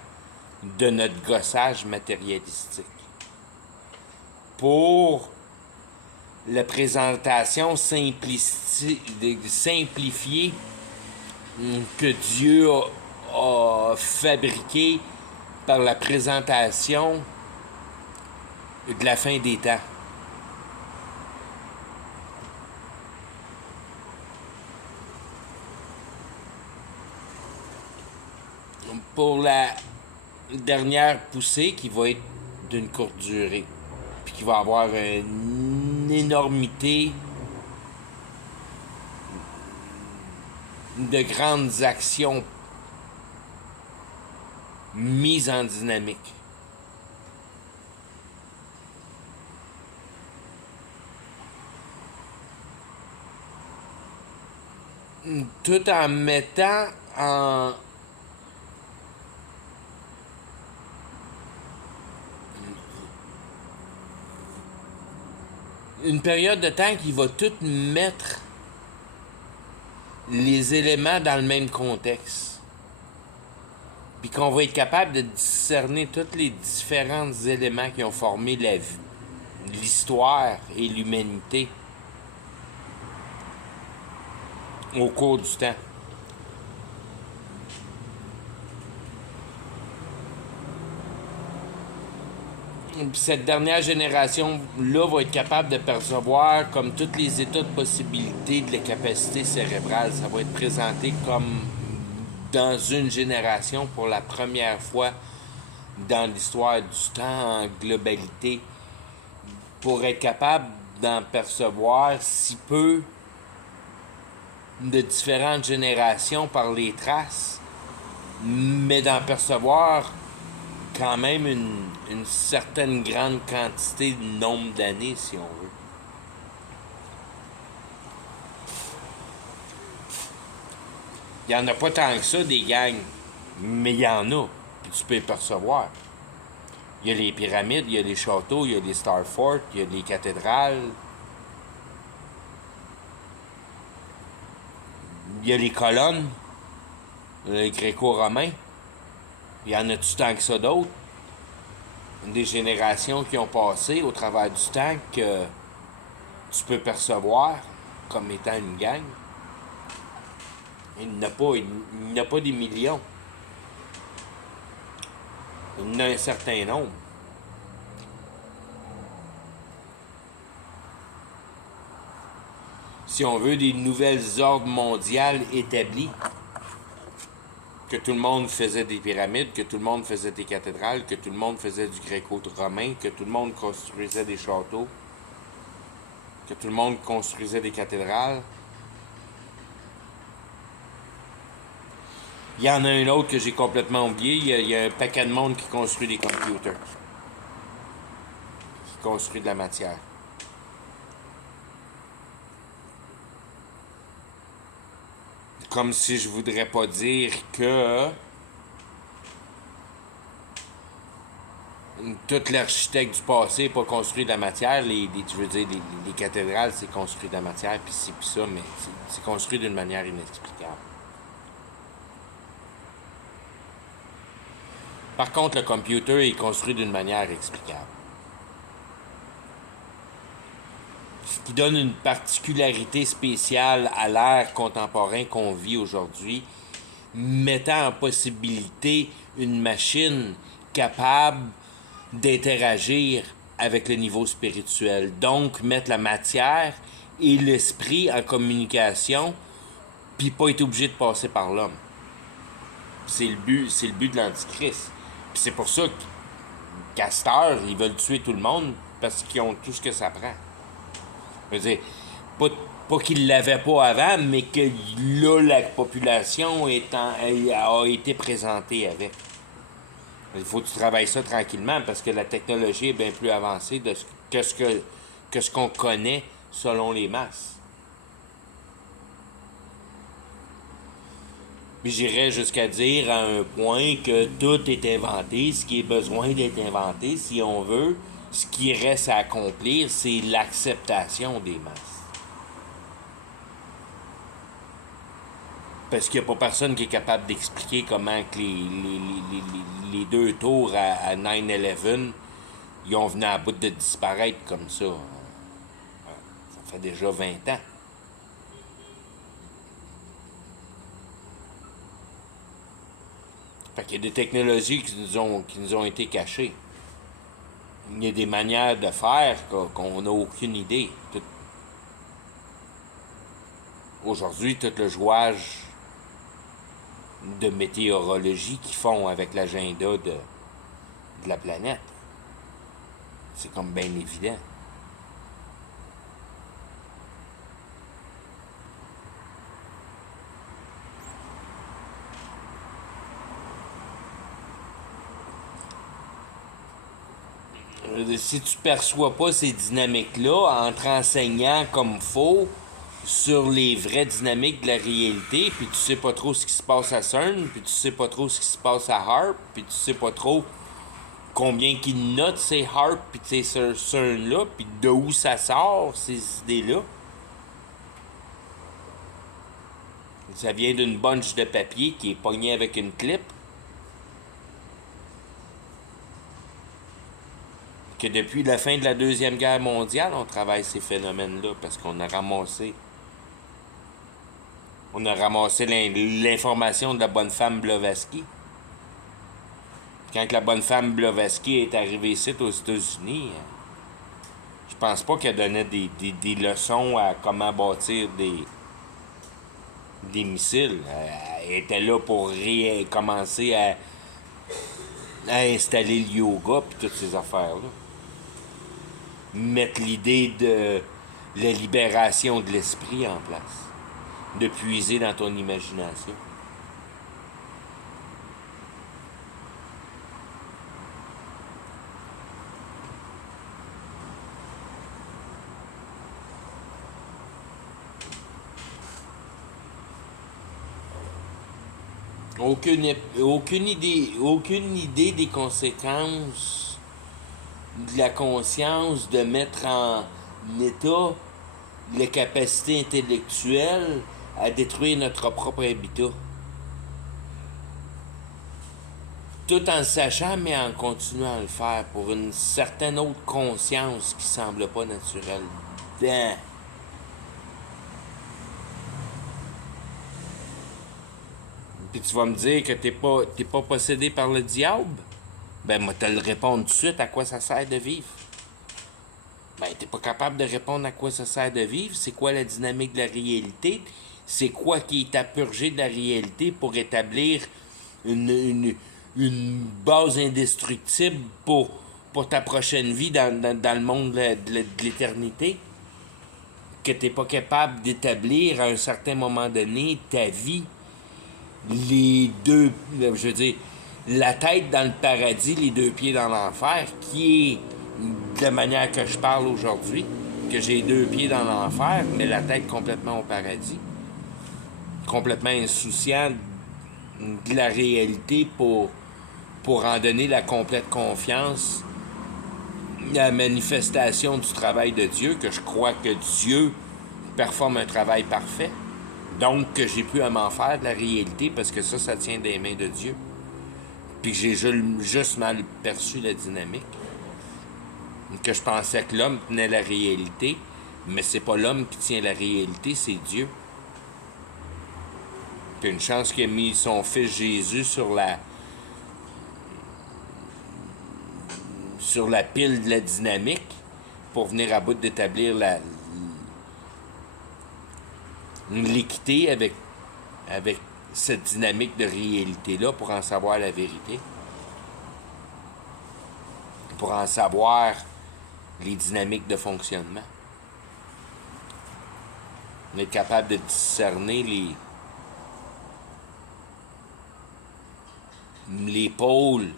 de notre gossage matérialistique. Pour la présentation simplifiée que Dieu a fabriquée par la présentation de la fin des temps. Pour la dernière poussée qui va être d'une courte durée, puis qui va avoir une énormité de grandes actions mises en dynamique. Tout en mettant en une période de temps qui va tout mettre les éléments dans le même contexte. Puis qu'on va être capable de discerner tous les différents éléments qui ont formé la vie, l'histoire et l'humanité au cours du temps. Puis cette dernière génération-là va être capable de percevoir comme tous les états de possibilité de la capacité cérébrale. Ça va être présenté comme dans une génération, pour la première fois dans l'histoire du temps en globalité, pour être capable d'en percevoir si peu de différentes générations par les traces, mais d'en percevoir quand même une certaine grande quantité de nombre d'années, si on veut. Il n'y en a pas tant que ça, des gangs, mais il y en a, puis tu peux les percevoir. Il y a les pyramides, il y a les châteaux, il y a les Star Forts, il y a les cathédrales, il y a les colonnes, les gréco-romains. Il y en a-tu tant que ça d'autres? Des générations qui ont passé au travers du temps que tu peux percevoir comme étant une gang. Il n'y en a pas des millions. Il y en a un certain nombre. Si on veut des nouvelles ordres mondiales établies, que tout le monde faisait des pyramides, que tout le monde faisait des cathédrales, que tout le monde faisait du gréco-romain, que tout le monde construisait des châteaux, que tout le monde construisait des cathédrales. Il y en a un autre que j'ai complètement oublié. Il y a un paquet de monde qui construit des computers. Qui construit de la matière. Comme si je voudrais pas dire que tout l'architecte du passé n'est pas construit de la matière. Tu veux dire, les cathédrales, c'est construit de la matière, puis ci, puis ça, mais c'est construit d'une manière inexplicable. Par contre, le computer est construit d'une manière explicable. Ce qui donne une particularité spéciale à l'ère contemporain qu'on vit aujourd'hui, mettant en possibilité une machine capable d'interagir avec le niveau spirituel. Donc, mettre la matière et l'esprit en communication, puis pas être obligé de passer par l'homme. C'est le but de l'Antichrist. Puis c'est pour ça qu'à cette heure, ils veulent tuer tout le monde parce qu'ils ont tout ce que ça prend. Je veux dire, pas qu'ils l'avaient pas avant, mais que là, la population a été présentée avec. Il faut que tu travailles ça tranquillement parce que la technologie est bien plus avancée que ce qu'on connaît selon les masses. Puis j'irais jusqu'à dire à un point que tout est inventé, ce qui est besoin d'être inventé, si on veut. Ce qui reste à accomplir, c'est l'acceptation des masses. Parce qu'il n'y a pas personne qui est capable d'expliquer comment que les deux tours à 9/11, ils ont venu à bout de disparaître comme ça. Ça fait déjà 20 ans. Fait qu'il y a des technologies qui nous ont été cachées. Il y a des manières de faire qu'on n'a aucune idée. Aujourd'hui, tout le jouage de météorologie qu'ils font avec l'agenda de la planète, c'est comme bien évident. Si tu perçois pas ces dynamiques-là en te renseignant comme faut sur les vraies dynamiques de la réalité, puis tu sais pas trop ce qui se passe à CERN, puis tu sais pas trop ce qui se passe à HAARP, puis tu sais pas trop combien qu'ils notent ces HAARP, puis ces CERN-là, puis de où ça sort, ces idées-là. Ça vient d'une bunch de papier qui est pognée avec une clip. Que depuis la fin de la Deuxième Guerre mondiale, on travaille ces phénomènes-là parce qu'on a ramassé l'information de la bonne femme Blavatsky. Quand la bonne femme Blavatsky est arrivée ici aux États-Unis, je pense pas qu'elle donnait des leçons à comment bâtir des missiles. Elle était là pour commencer à installer le yoga puis toutes ces affaires-là. Mettre l'idée de la libération de l'esprit en place. De puiser dans ton imagination. Aucune idée des conséquences de la conscience de mettre en état la capacité intellectuelle à détruire notre propre habitat. Tout en le sachant, mais en continuant à le faire pour une certaine autre conscience qui semble pas naturelle. Ben. Puis tu vas me dire que t'es pas possédé par le diable? Ben, moi, te le répondre tout de suite à quoi ça sert de vivre. Ben, t'es pas capable de répondre à quoi ça sert de vivre. C'est quoi la dynamique de la réalité? C'est quoi qui est à purger de la réalité pour établir une base indestructible pour ta prochaine vie dans le monde de l'éternité? Que t'es pas capable d'établir à un certain moment donné ta vie. Les deux, je veux dire, la tête dans le paradis, les deux pieds dans l'enfer, qui est de la manière que je parle aujourd'hui, que j'ai deux pieds dans l'enfer, mais la tête complètement au paradis, complètement insouciant de la réalité pour en donner la complète confiance à la manifestation du travail de Dieu, que je crois que Dieu performe un travail parfait. Donc, que j'ai pu à m'en faire de la réalité parce que ça tient des mains de Dieu. Puis que j'ai juste mal perçu la dynamique. Que je pensais que l'homme tenait la réalité, mais c'est pas l'homme qui tient la réalité, c'est Dieu. Puis une chance qu'il a mis son fils Jésus sur la pile de la dynamique pour venir à bout d'établir l'équité avec cette dynamique de réalité-là pour en savoir la vérité. Pour en savoir les dynamiques de fonctionnement. On est capable de discerner les pôles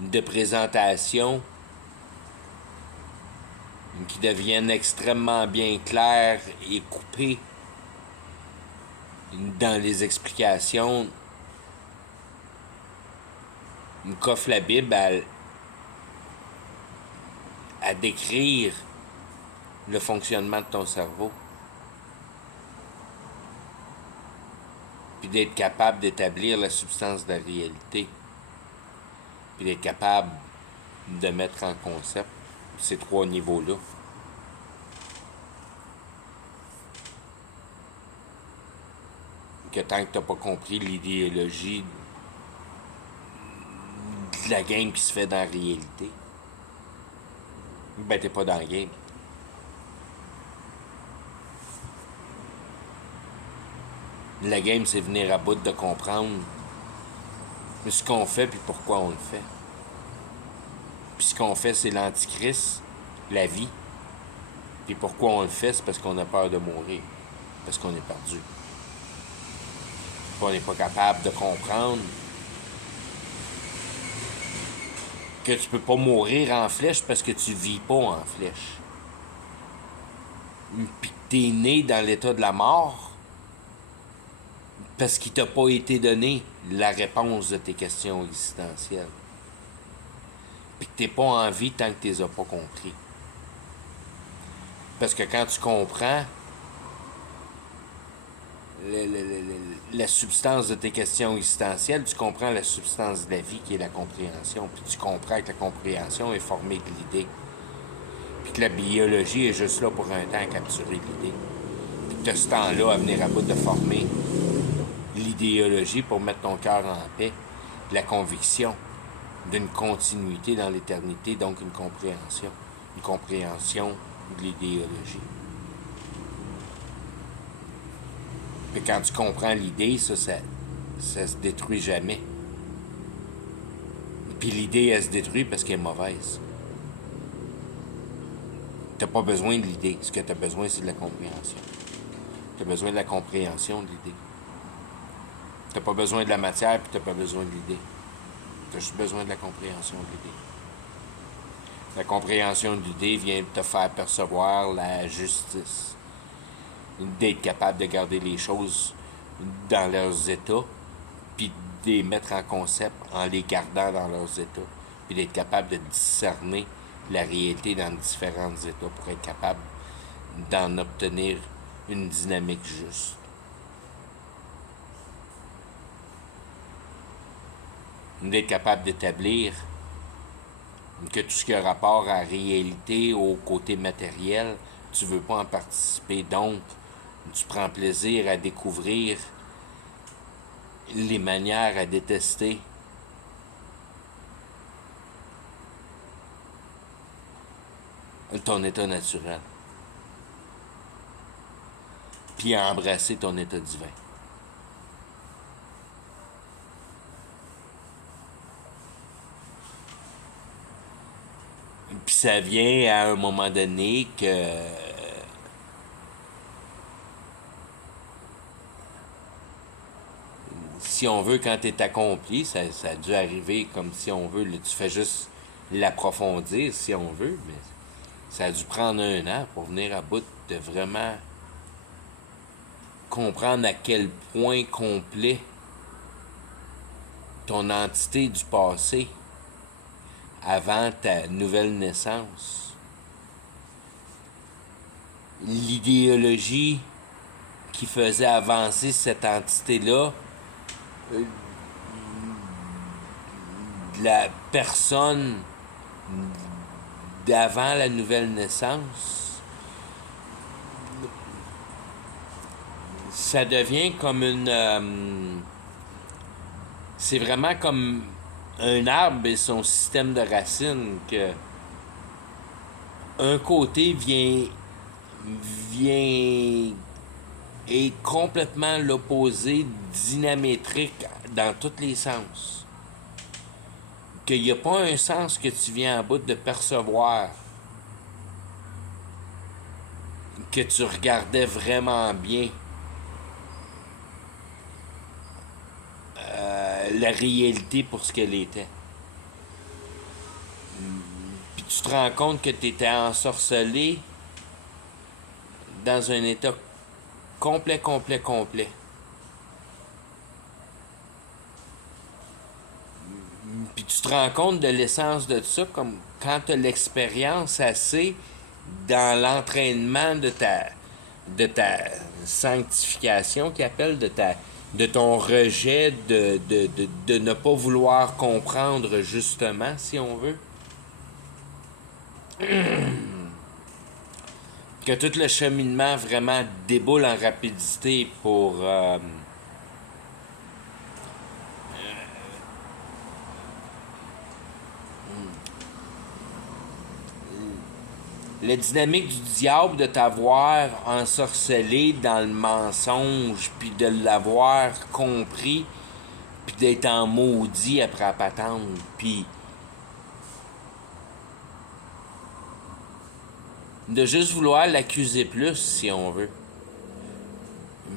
de présentation qui deviennent extrêmement bien clairs et coupés dans les explications qu'offre la Bible à décrire le fonctionnement de ton cerveau. Puis d'être capable d'établir la substance de la réalité. Puis d'être capable de mettre en concept ces trois niveaux-là. Que tant que t'as pas compris l'idéologie de la game qui se fait dans la réalité, ben t'es pas dans la game. La game, c'est venir à bout de comprendre ce qu'on fait puis pourquoi on le fait. Puis ce qu'on fait, c'est l'antichrist, la vie. Puis pourquoi on le fait, c'est parce qu'on a peur de mourir. Parce qu'on est perdu. Puis on n'est pas capable de comprendre que tu peux pas mourir en flèche parce que tu vis pas en flèche. Puis que t'es né dans l'état de la mort parce qu'il t'a pas été donné la réponse de tes questions existentielles. Puis que t'es pas en vie tant que tu les as pas compris. Parce que quand tu comprends la substance de tes questions existentielles, tu comprends la substance de la vie qui est la compréhension. Puis tu comprends que la compréhension est formée de l'idée. Puis que la biologie est juste là pour un temps à capturer l'idée. Puis que tu as ce temps-là à venir à bout de former l'idéologie pour mettre ton cœur en paix, la conviction d'une continuité dans l'éternité, donc une compréhension de l'idéologie. Puis quand tu comprends l'idée, ça se détruit jamais. Puis l'idée, elle se détruit parce qu'elle est mauvaise. T'as pas besoin de l'idée. Ce que t'as besoin, c'est de la compréhension. T'as besoin de la compréhension de l'idée. T'as pas besoin de la matière, puis t'as pas besoin de l'idée. T'as juste besoin de la compréhension de l'idée. La compréhension de l'idée vient te faire percevoir la justice. D'être capable de garder les choses dans leurs états, puis de les mettre en concept en les gardant dans leurs états, puis d'être capable de discerner la réalité dans différents états pour être capable d'en obtenir une dynamique juste. D'être capable d'établir que tout ce qui a rapport à la réalité, au côté matériel, tu veux pas en participer. Donc, tu prends plaisir à découvrir les manières à détester. Ton état naturel. Puis à embrasser ton état divin. Puis ça vient à un moment donné que si on veut, quand t'es accompli, ça a dû arriver comme si on veut, là, tu fais juste l'approfondir si on veut, mais ça a dû prendre 1 an pour venir à bout de vraiment comprendre à quel point complet ton entité du passé avant ta nouvelle naissance, l'idéologie qui faisait avancer cette entité-là, la personne d'avant la nouvelle naissance, ça devient comme une... c'est vraiment comme un arbre et son système de racines que un côté vient est complètement l'opposé dynamétrique dans tous les sens. Qu'il n'y a pas un sens que tu viens en bout de percevoir que tu regardais vraiment bien la réalité pour ce qu'elle était. Puis tu te rends compte que tu étais ensorcelé dans un état complet. Puis tu te rends compte de l'essence de ça comme quand tu as l'expérience assez dans l'entraînement de ta sanctification qui appelle de ton rejet de ne pas vouloir comprendre justement, si on veut. Que tout le cheminement vraiment déboule en rapidité pour la dynamique du diable de t'avoir ensorcelé dans le mensonge, puis de l'avoir compris, puis d'être en maudit après la patente, puis de juste vouloir l'accuser plus, si on veut.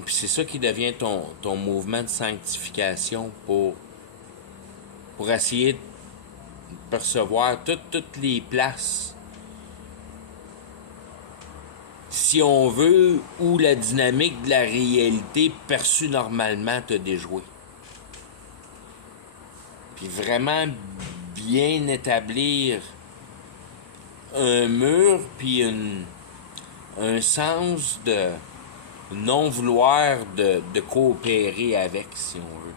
Puis c'est ça qui devient ton mouvement de sanctification pour essayer de percevoir toutes les places, si on veut, où la dynamique de la réalité perçue normalement t'a déjoué. Puis vraiment bien établir un mur, puis un sens de non-vouloir de coopérer avec, si on veut.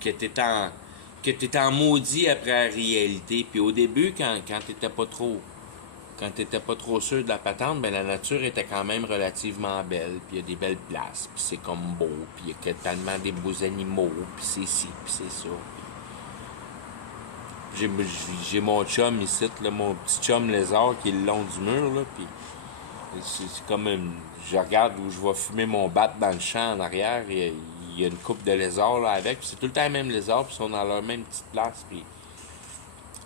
Que t'es en maudit après la réalité. Puis au début, quand t'étais pas trop sûr de la patente, ben la nature était quand même relativement belle, puis il y a des belles places, puis c'est comme beau, puis il y a tellement des beaux animaux, puis c'est ci, puis c'est ça. J'ai mon chum ici, là, mon petit chum lézard qui est le long du mur, là, puis C'est comme je regarde où je vais fumer mon bat dans le champ en arrière, il y a une coupe de lézards là avec, puis c'est tout le temps les mêmes lézards, puis ils sont dans leur même petite place, puis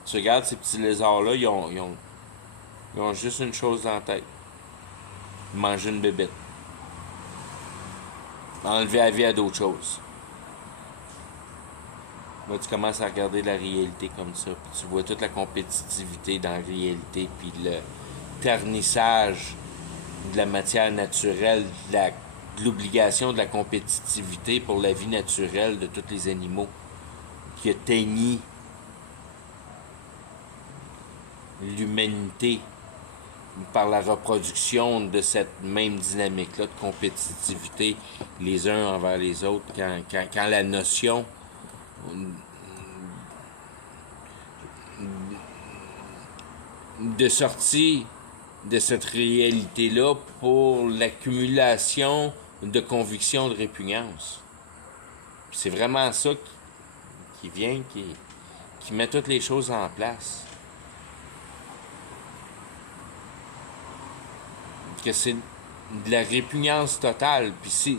tu regardes ces petits lézards-là, ils ont juste une chose dans la tête. Manger une bébête. Enlever la vie à d'autres choses. Là, tu commences à regarder la réalité comme ça, puis tu vois toute la compétitivité dans la réalité, puis le ternissage de la matière naturelle, de l'obligation de la compétitivité pour la vie naturelle de tous les animaux, qui a teigni l'humanité par la reproduction de cette même dynamique-là de compétitivité les uns envers les autres, quand la notion de sortie de cette réalité-là pour l'accumulation de convictions de répugnance. C'est vraiment ça qui vient, qui met toutes les choses en place. Que c'est de la répugnance totale. Puis si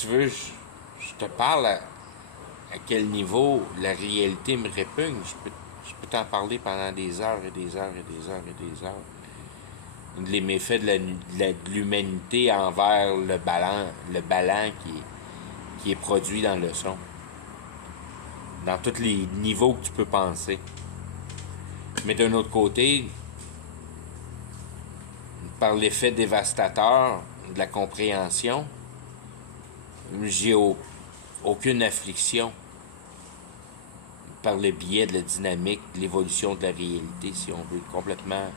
tu veux, je te parle à quel niveau la réalité me répugne. Je peux t'en parler pendant des heures et des heures et des heures et des heures. Les méfaits de l'humanité envers le ballon qui est produit dans le son. Dans tous les niveaux que tu peux penser. Mais d'un autre côté, par l'effet dévastateur de la compréhension, j'ai aucune affliction par le biais de la dynamique, de l'évolution de la réalité, si on veut, complètement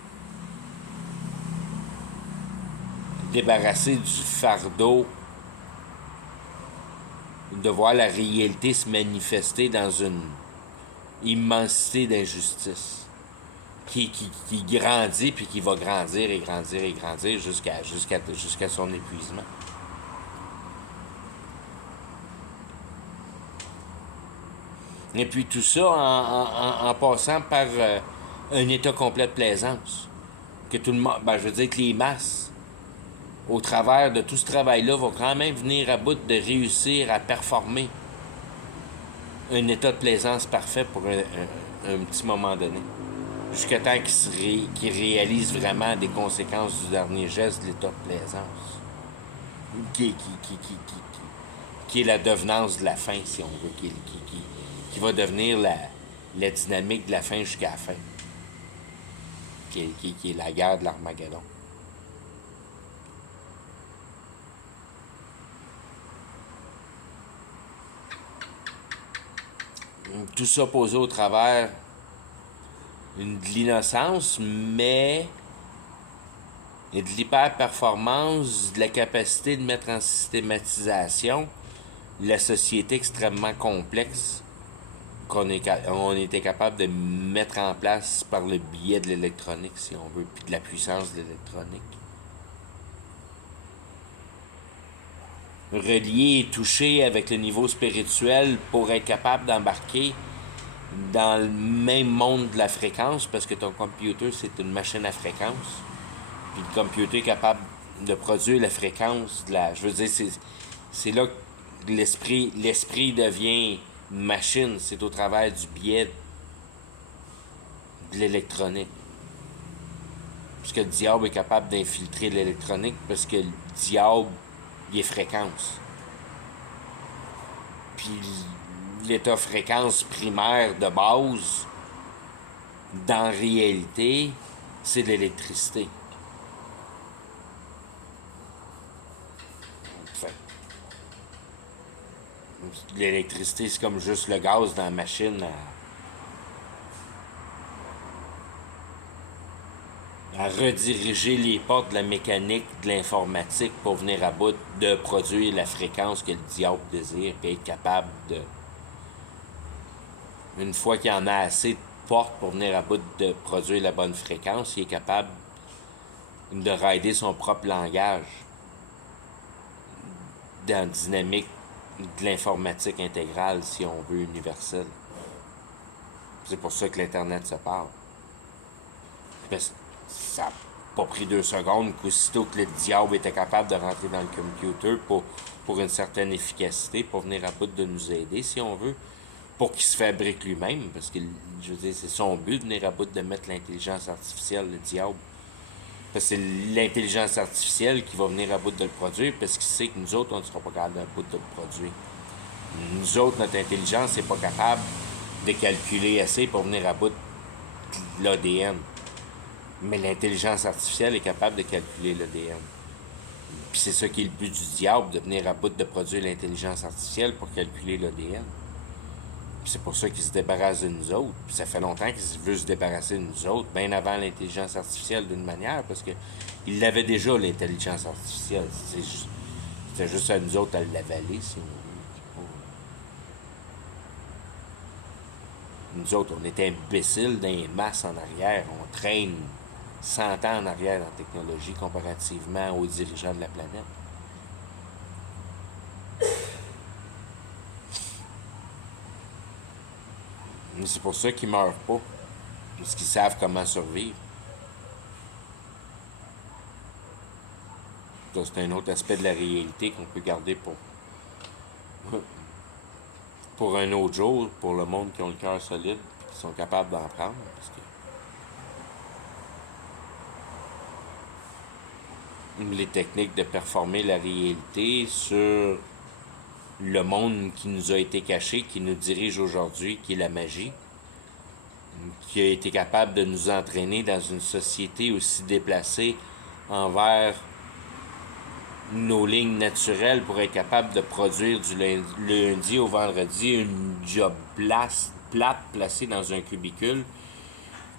débarrasser du fardeau de voir la réalité se manifester dans une immensité d'injustice qui grandit puis qui va grandir et grandir et grandir jusqu'à son épuisement. Et puis tout ça en passant par un état complet de plaisance. Que tout le monde, je veux dire que les masses, au travers de tout ce travail-là, vont quand même venir à bout de réussir à performer un état de plaisance parfait pour un petit moment donné. Jusqu'à temps qu'ils réalisent vraiment des conséquences du dernier geste de l'état de plaisance. Qui est la devenance de la fin, si on veut, qui va devenir la dynamique de la fin jusqu'à la fin, qui est la guerre de l'Armageddon. Tout ça posé au travers de l'innocence, mais et de l'hyper-performance, de la capacité de mettre en systématisation la société extrêmement complexe qu'on était capable de mettre en place par le biais de l'électronique, si on veut, puis de la puissance de l'électronique. Relier et toucher avec le niveau spirituel pour être capable d'embarquer dans le même monde de la fréquence, parce que ton computer, c'est une machine à fréquence. Puis le computer est capable de produire la fréquence de la... Je veux dire, c'est là que l'esprit devient une machine. C'est au travers du biais de l'électronique. Parce que le diable est capable d'infiltrer l'électronique, parce que le diable, il est fréquence. Puis l'état fréquence primaire de base, dans la réalité, c'est l'électricité. L'électricité, c'est comme juste le gaz dans la machine à rediriger les portes de la mécanique, de l'informatique pour venir à bout de produire la fréquence que le diable désire, puis être capable de... Une fois qu'il y en a assez de portes pour venir à bout de produire la bonne fréquence, il est capable de rider son propre langage dans la dynamique de l'informatique intégrale, si on veut, universelle. C'est pour ça que l'Internet se parle. Parce que pas pris 2 secondes qu'aussitôt que le diable était capable de rentrer dans le computer pour une certaine efficacité, pour venir à bout de nous aider, si on veut, pour qu'il se fabrique lui-même, parce que, je veux dire, c'est son but de venir à bout de mettre l'intelligence artificielle, le diable. Parce que c'est l'intelligence artificielle qui va venir à bout de le produire, parce qu'il sait que nous autres, on ne sera pas capable à bout de le produire. Nous autres, notre intelligence n'est pas capable de calculer assez pour venir à bout de l'ADN. Mais l'intelligence artificielle est capable de calculer l'ADN. Puis c'est ça qui est le but du diable, de venir à bout de produire l'intelligence artificielle pour calculer l'ADN. Puis c'est pour ça qu'il se débarrasse de nous autres. Puis ça fait longtemps qu'il veut se débarrasser de nous autres, bien avant l'intelligence artificielle d'une manière, parce qu'il l'avait déjà, l'intelligence artificielle. C'était juste à nous autres à l'avaler, si on veut. Nous autres, on est imbéciles d'un masses en arrière. On traîne 100 ans en arrière en technologie comparativement aux dirigeants de la planète. Mais c'est pour ça qu'ils meurent pas. Parce qu'ils savent comment survivre. Ça, c'est un autre aspect de la réalité qu'on peut garder pour un autre jour, pour le monde qui ont le cœur solide, qui sont capables d'en prendre. Parce que les techniques de performer la réalité sur le monde qui nous a été caché, qui nous dirige aujourd'hui, qui est la magie, qui a été capable de nous entraîner dans une société aussi déplacée envers nos lignes naturelles pour être capable de produire du lundi au vendredi une job plate placée dans un cubicule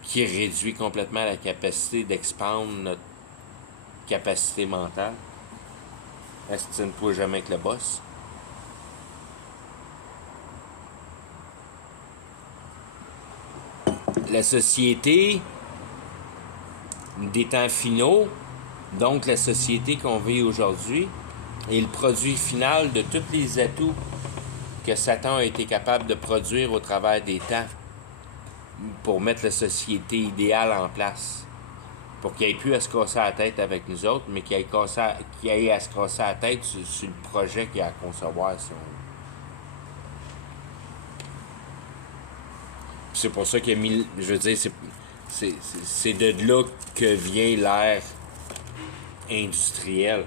qui réduit complètement la capacité d'expandre notre capacité mentale. Estime-toi jamais avec le boss. La société des temps finaux, donc la société qu'on vit aujourd'hui, est le produit final de tous les atouts que Satan a été capable de produire au travers des temps pour mettre la société idéale en place. Pour qu'il ait pu à se casser la tête avec nous autres, mais qu'il ait à se casser la tête sur le projet qu'il a à concevoir. Si on veut. C'est pour ça qu'il a mis, je veux dire, c'est de là que vient l'ère industrielle.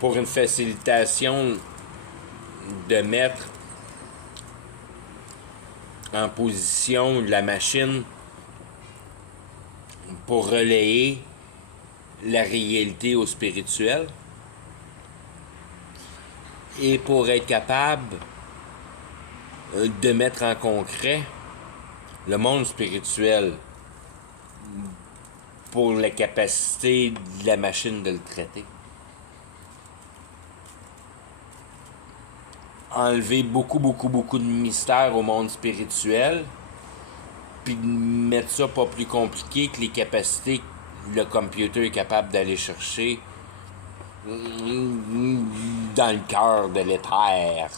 Pour une facilitation de mettre en position la machine pour relayer la réalité au spirituel et pour être capable de mettre en concret le monde spirituel pour la capacité de la machine de le traiter. Enlever beaucoup de mystère au monde spirituel, puis mettre ça pas plus compliqué que les capacités que le computer est capable d'aller chercher dans le cœur de l'éther.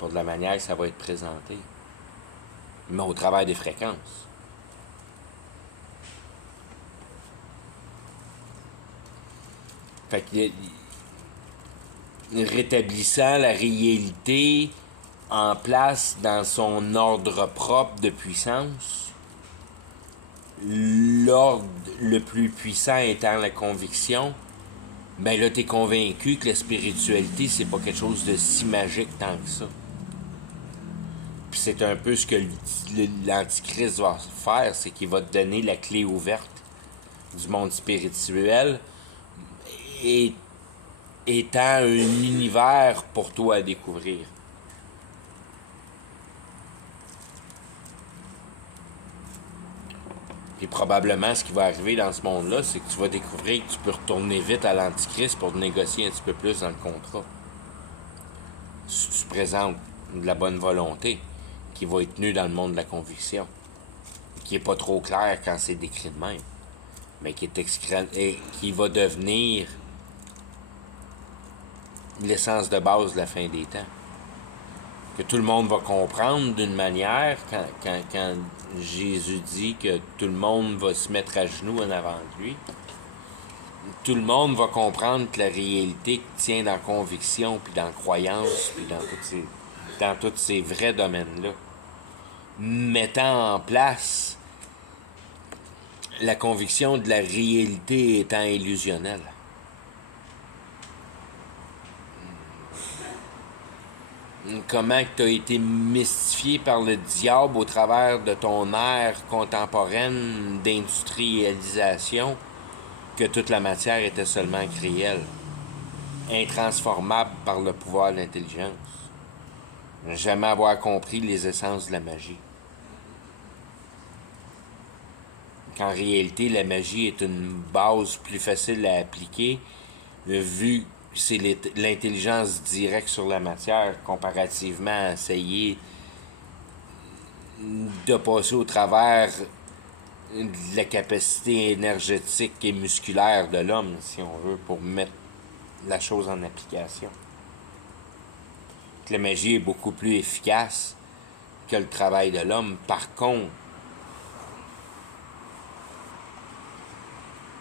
Pas de la manière que ça va être présenté, mais au travers des fréquences. Fait que rétablissant la réalité en place dans son ordre propre de puissance, l'ordre le plus puissant étant la conviction, ben là, t'es convaincu que la spiritualité, c'est pas quelque chose de si magique tant que ça. Puis c'est un peu ce que l'Antichrist va faire, c'est qu'il va te donner la clé ouverte du monde spirituel et étant un univers pour toi à découvrir. Puis probablement, ce qui va arriver dans ce monde-là, c'est que tu vas découvrir que tu peux retourner vite à l'Antichrist pour négocier un petit peu plus dans le contrat. Si tu présentes de la bonne volonté, qui va être tenue dans le monde de la conviction, qui est pas trop clair quand c'est décrit de même, mais qui va devenir l'essence de base de la fin des temps. que tout le monde va comprendre d'une manière quand Jésus dit que tout le monde va se mettre à genoux en avant de lui. Tout le monde va comprendre que la réalité tient dans la conviction, puis dans la croyance, puis dans tous ces vrais domaines-là. Mettant en place la conviction de la réalité étant illusionnelle. Comment tu as été mystifié par le diable au travers de ton ère contemporaine d'industrialisation, que toute la matière était seulement réelle, intransformable par le pouvoir de l'intelligence. Jamais avoir compris les essences de la magie. Qu'en réalité, la magie est une base plus facile à appliquer, vu que c'est l'intelligence directe sur la matière, comparativement à essayer de passer au travers de la capacité énergétique et musculaire de l'homme, si on veut, pour mettre la chose en application. Que la magie est beaucoup plus efficace que le travail de l'homme. Par contre,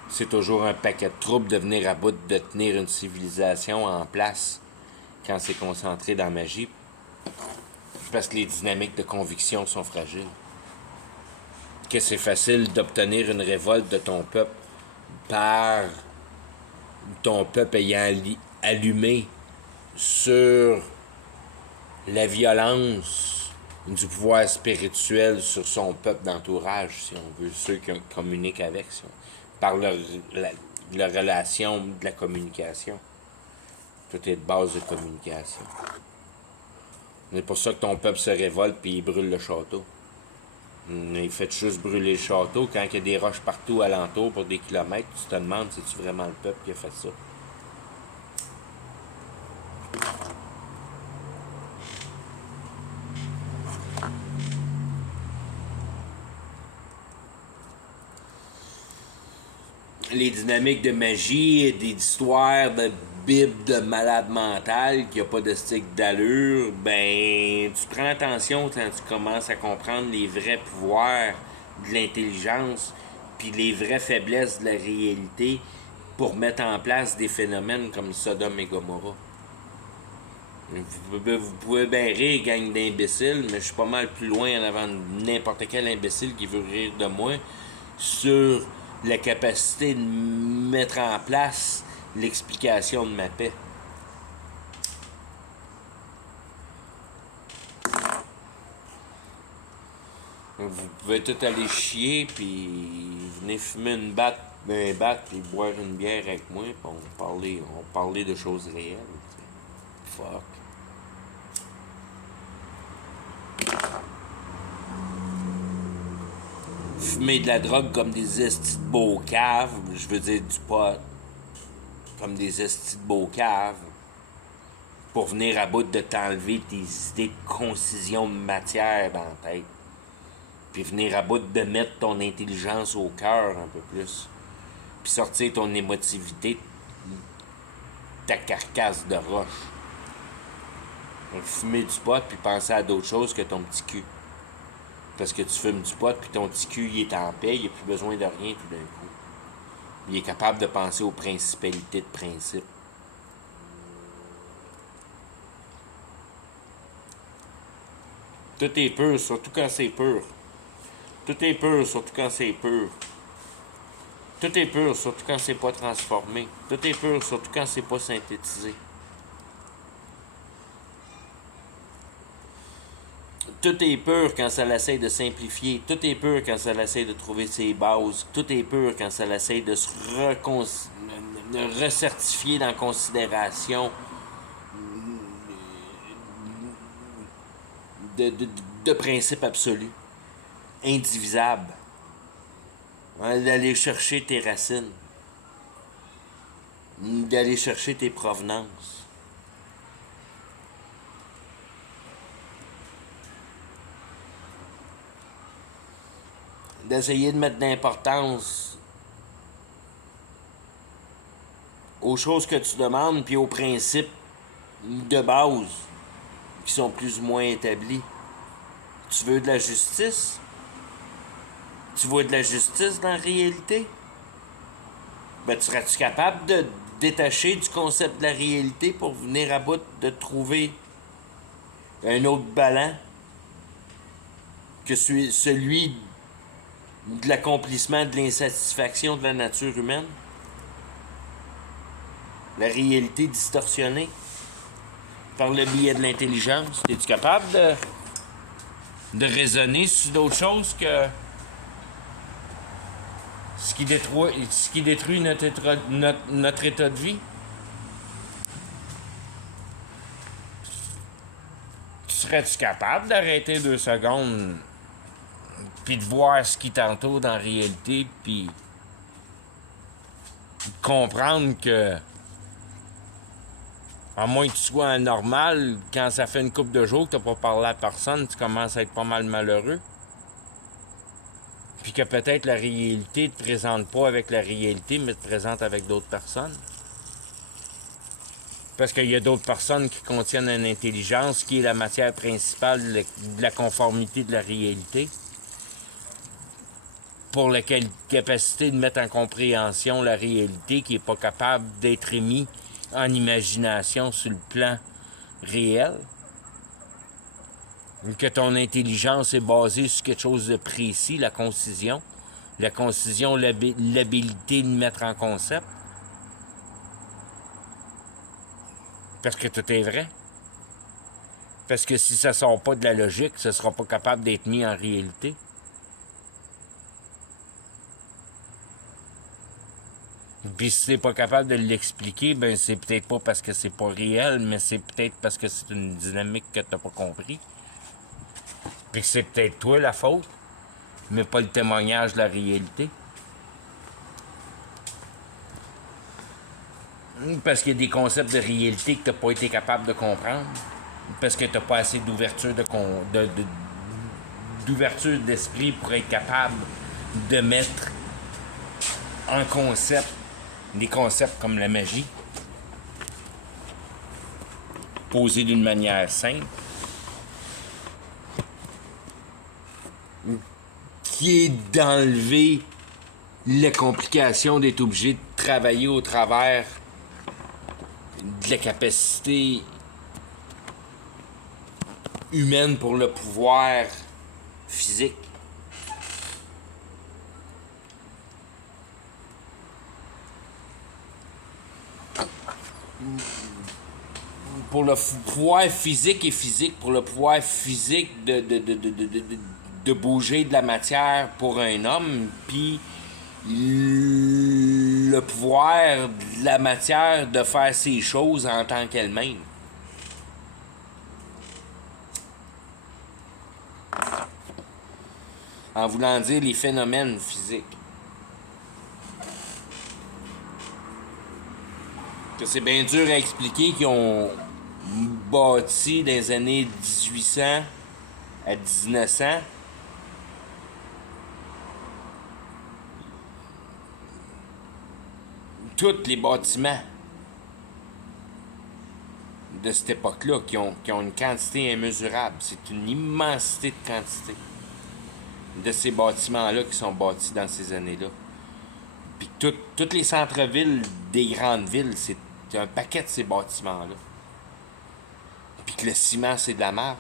c'est toujours un paquet de troubles de venir à bout de tenir une civilisation en place quand c'est concentré dans la magie, parce que les dynamiques de conviction sont fragiles. Que c'est facile d'obtenir une révolte de ton peuple par ton peuple ayant allumé sur la violence du pouvoir spirituel sur son peuple d'entourage, si on veut, ceux qui communiquent avec, par la relation de la communication. Tout est de base de communication. C'est pour ça que ton peuple se révolte puis il brûle le château. Il fait juste brûler le château. Quand il y a des roches partout alentour pour des kilomètres, tu te demandes si c'est vraiment le peuple qui a fait ça. Les dynamiques de magie et des histoires de bible de malade mental qui a pas de stick d'allure, ben tu prends attention quand tu commences à comprendre les vrais pouvoirs de l'intelligence puis les vraies faiblesses de la réalité pour mettre en place des phénomènes comme Sodome et Gomorrah. Vous pouvez bien rire, gang d'imbéciles, mais je suis pas mal plus loin en avant de n'importe quel imbécile qui veut rire de moi sur la capacité de mettre en place l'explication de ma paix. Vous pouvez tout aller chier, puis venir fumer un bat, puis boire une bière avec moi, puis on parler de choses réelles. T'sais. Fuck. Fumer de la drogue comme des estis de beaux caves, je veux dire du pot, comme des estis de beaux caves, pour venir à bout de t'enlever tes idées de concision de matière dans la tête. Puis venir à bout de mettre ton intelligence au cœur un peu plus. Puis sortir ton émotivité, ta carcasse de roche. Donc, fumer du pot puis penser à d'autres choses que ton petit cul. Parce que tu fumes du pot puis ton petit cul il est en paix, il n'a plus besoin de rien tout d'un coup. Il est capable de penser aux principalités de principe. Tout est pur, surtout quand c'est pur. Tout est pur, surtout quand c'est pur. Tout est pur, surtout quand c'est pas transformé. Tout est pur, surtout quand c'est pas synthétisé. Tout est pur quand ça l'essaie de simplifier. Tout est pur quand ça l'essaie de trouver ses bases. Tout est pur quand ça l'essaie de se recertifier dans la considération de principes absolus, indivisibles. D'aller chercher tes racines. D'aller chercher tes provenances. D'essayer de mettre d'importance aux choses que tu demandes puis aux principes de base qui sont plus ou moins établis. Tu veux de la justice? Tu vois de la justice dans la réalité? Ben, serais-tu capable de détacher du concept de la réalité pour venir à bout de trouver un autre ballon que celui de l'accomplissement de l'insatisfaction de la nature humaine? La réalité distorsionnée par le biais de l'intelligence. Es-tu capable de raisonner sur d'autres choses que ce qui détruit notre état de vie? Serais-tu capable d'arrêter 2 secondes puis de voir ce qui t'entoure dans la réalité puis comprendre que à moins que tu sois anormal, quand ça fait une couple de jours que tu n'as pas parlé à personne, tu commences à être pas mal malheureux. Puis que peut-être la réalité ne te présente pas avec la réalité, mais te présente avec d'autres personnes. Parce qu'il y a d'autres personnes qui contiennent une intelligence qui est la matière principale de la conformité de la réalité. Pour laquelle capacité de mettre en compréhension la réalité qui n'est pas capable d'être émise en imagination sur le plan réel. Que ton intelligence est basée sur quelque chose de précis, la concision. La concision, l'habilité de mettre en concept. Parce que tout est vrai. Parce que si ça sort pas de la logique, ça sera pas capable d'être mis en réalité. Puis si t'es pas capable de l'expliquer, ben c'est peut-être pas parce que c'est pas réel, mais c'est peut-être parce que c'est une dynamique que t'as pas compris. Puis que c'est peut-être toi la faute, mais pas le témoignage de la réalité. Parce qu'il y a des concepts de réalité que t'as pas été capable de comprendre. Parce que t'as pas assez d'ouverture d'ouverture d'esprit pour être capable de mettre en concept des concepts comme la magie, posés d'une manière simple, qui est d'enlever la complication d'être obligé de travailler au travers de la capacité humaine pour le pouvoir physique. Pour le pouvoir physique et physique, pour le pouvoir physique de bouger de la matière pour un homme, puis le pouvoir de la matière de faire ses choses en tant qu'elle-même. En voulant dire les phénomènes physiques. Que c'est bien dur à expliquer qu'ils ont bâti dans les années 1800 à 1900 tous les bâtiments de cette époque-là qui ont une quantité immesurable. C'est une immensité de quantité de ces bâtiments-là qui sont bâtis dans ces années-là. Puis tous les centres-villes des grandes villes, c'est un paquet de ces bâtiments-là. Puis que le ciment, c'est de la merde.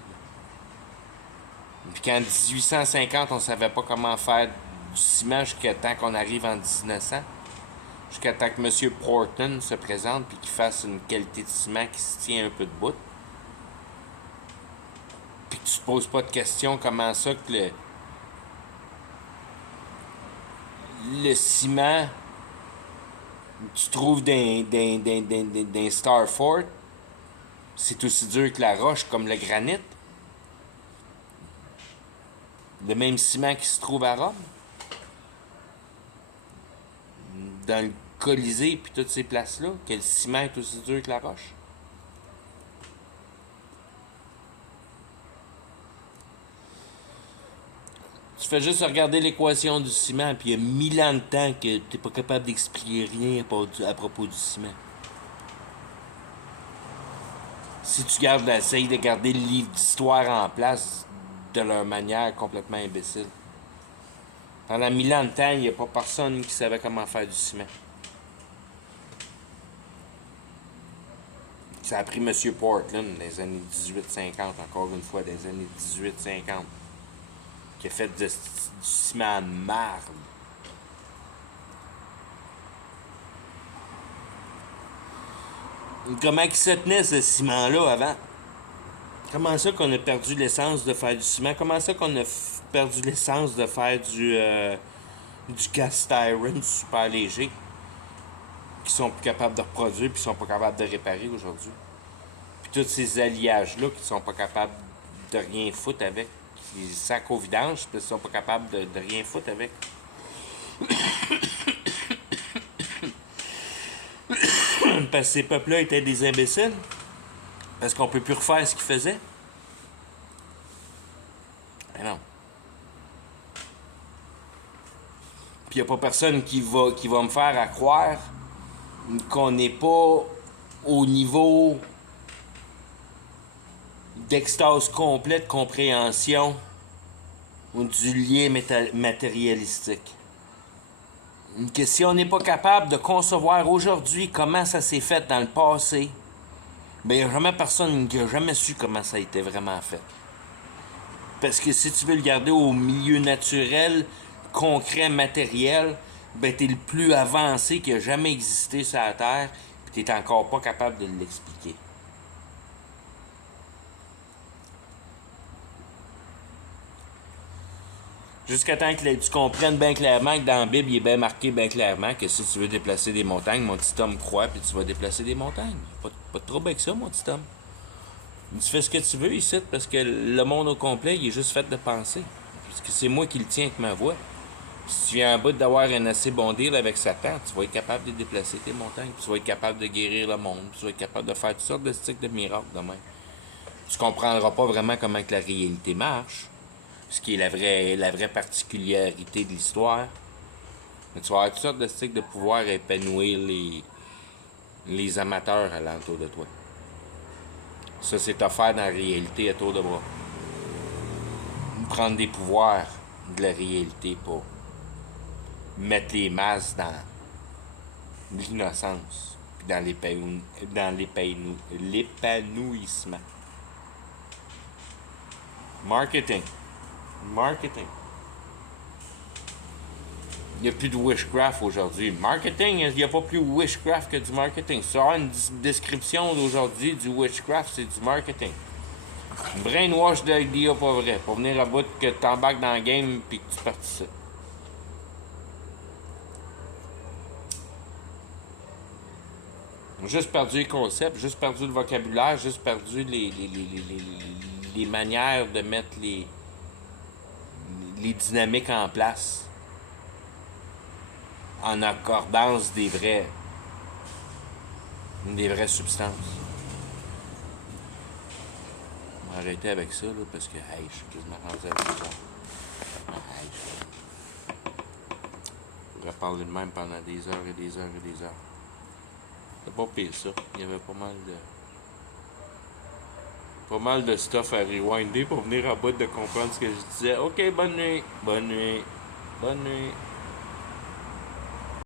Puis qu'en 1850, on savait pas comment faire du ciment jusqu'à temps qu'on arrive en 1900. Jusqu'à temps que M. Portman se présente puis qu'il fasse une qualité de ciment qui se tient un peu debout. Puis que tu te poses pas de questions comment ça que le ciment tu trouves d'un Starfort, c'est aussi dur que la roche, comme le granit. Le même ciment qui se trouve à Rome. Dans le Colisée puis toutes ces places-là, que le ciment est aussi dur que la roche. Tu fais juste regarder l'équation du ciment, puis il y a 1000 ans de temps que t'es pas capable d'expliquer rien à propos du ciment. Si tu gardes, essaye de garder le livre d'histoire en place de leur manière complètement imbécile. Pendant 1000 ans de temps, il n'y a pas personne qui savait comment faire du ciment. Ça a pris M. Portland dans les années 1850, encore une fois, dans les années 1850, qui a fait du ciment à marde. Comment il se tenait ce ciment-là avant? Comment ça qu'on a perdu l'essence de faire du ciment? Comment ça qu'on a perdu l'essence de faire du cast iron super léger? Qui sont plus capables de reproduire puis qui sont pas capables de réparer aujourd'hui. Puis tous ces alliages-là qui sont pas capables de rien foutre avec. Qui sacent au vidange puis qui sont pas capables de rien foutre avec. Parce que ces peuples-là étaient des imbéciles. Parce qu'on peut plus refaire ce qu'ils faisaient. Mais non. Puis il n'y a pas personne qui va me faire à croire qu'on n'est pas au niveau d'extase complète, de compréhension ou du lien matérialistique. Que si on n'est pas capable de concevoir aujourd'hui comment ça s'est fait dans le passé, ben il n'y a jamais personne qui a jamais su comment ça a été vraiment fait. Parce que si tu veux le garder au milieu naturel, concret, matériel, ben t'es le plus avancé qui a jamais existé sur la Terre, puis t'es encore pas capable de l'expliquer. Jusqu'à temps que tu comprennes bien clairement que dans la Bible, il est bien marqué bien clairement que si tu veux déplacer des montagnes, mon petit homme croit, puis tu vas déplacer des montagnes. Pas de trouble avec ça, mon petit homme. Tu fais ce que tu veux ici, parce que le monde au complet, il est juste fait de penser. Parce que c'est moi qui le tiens avec ma voix. Si tu viens en bout d'avoir un assez bon deal avec Satan, tu vas être capable de déplacer tes montagnes, puis tu vas être capable de guérir le monde, puis tu vas être capable de faire toutes sortes de styles de miracles demain. Tu comprendras pas vraiment comment que la réalité marche, ce qui est la vraie particularité de l'histoire. Mais tu vas avoir toutes sortes de styles de pouvoir épanouir les amateurs alentour de toi. Ça, c'est offert dans la réalité à tour de bras. Prendre des pouvoirs de la réalité pour mettre les masses dans l'innocence puis dans l'épanouissement. Marketing. Il n'y a plus de witchcraft aujourd'hui. Marketing, il n'y a pas plus witchcraft que du marketing. Si tu as une description d'aujourd'hui du witchcraft, c'est du marketing. Brainwash d'idea pas vrai. Pour venir à bout que tu embarques dans le game puis que tu participes. Juste perdu les concepts, juste perdu le vocabulaire, juste perdu les manières de mettre les dynamiques en place en accordance des vraies substances. On va arrêter avec ça, là, parce que, hey, je suis quasiment rendu à 10 heures. Je pourrais parler de même pendant des heures et des heures et des heures. C'est pas pire ça. Il y avait pas mal de stuff à rewinder pour venir à bout de comprendre ce que je disais. Ok, bonne nuit. Bonne nuit. Bonne nuit.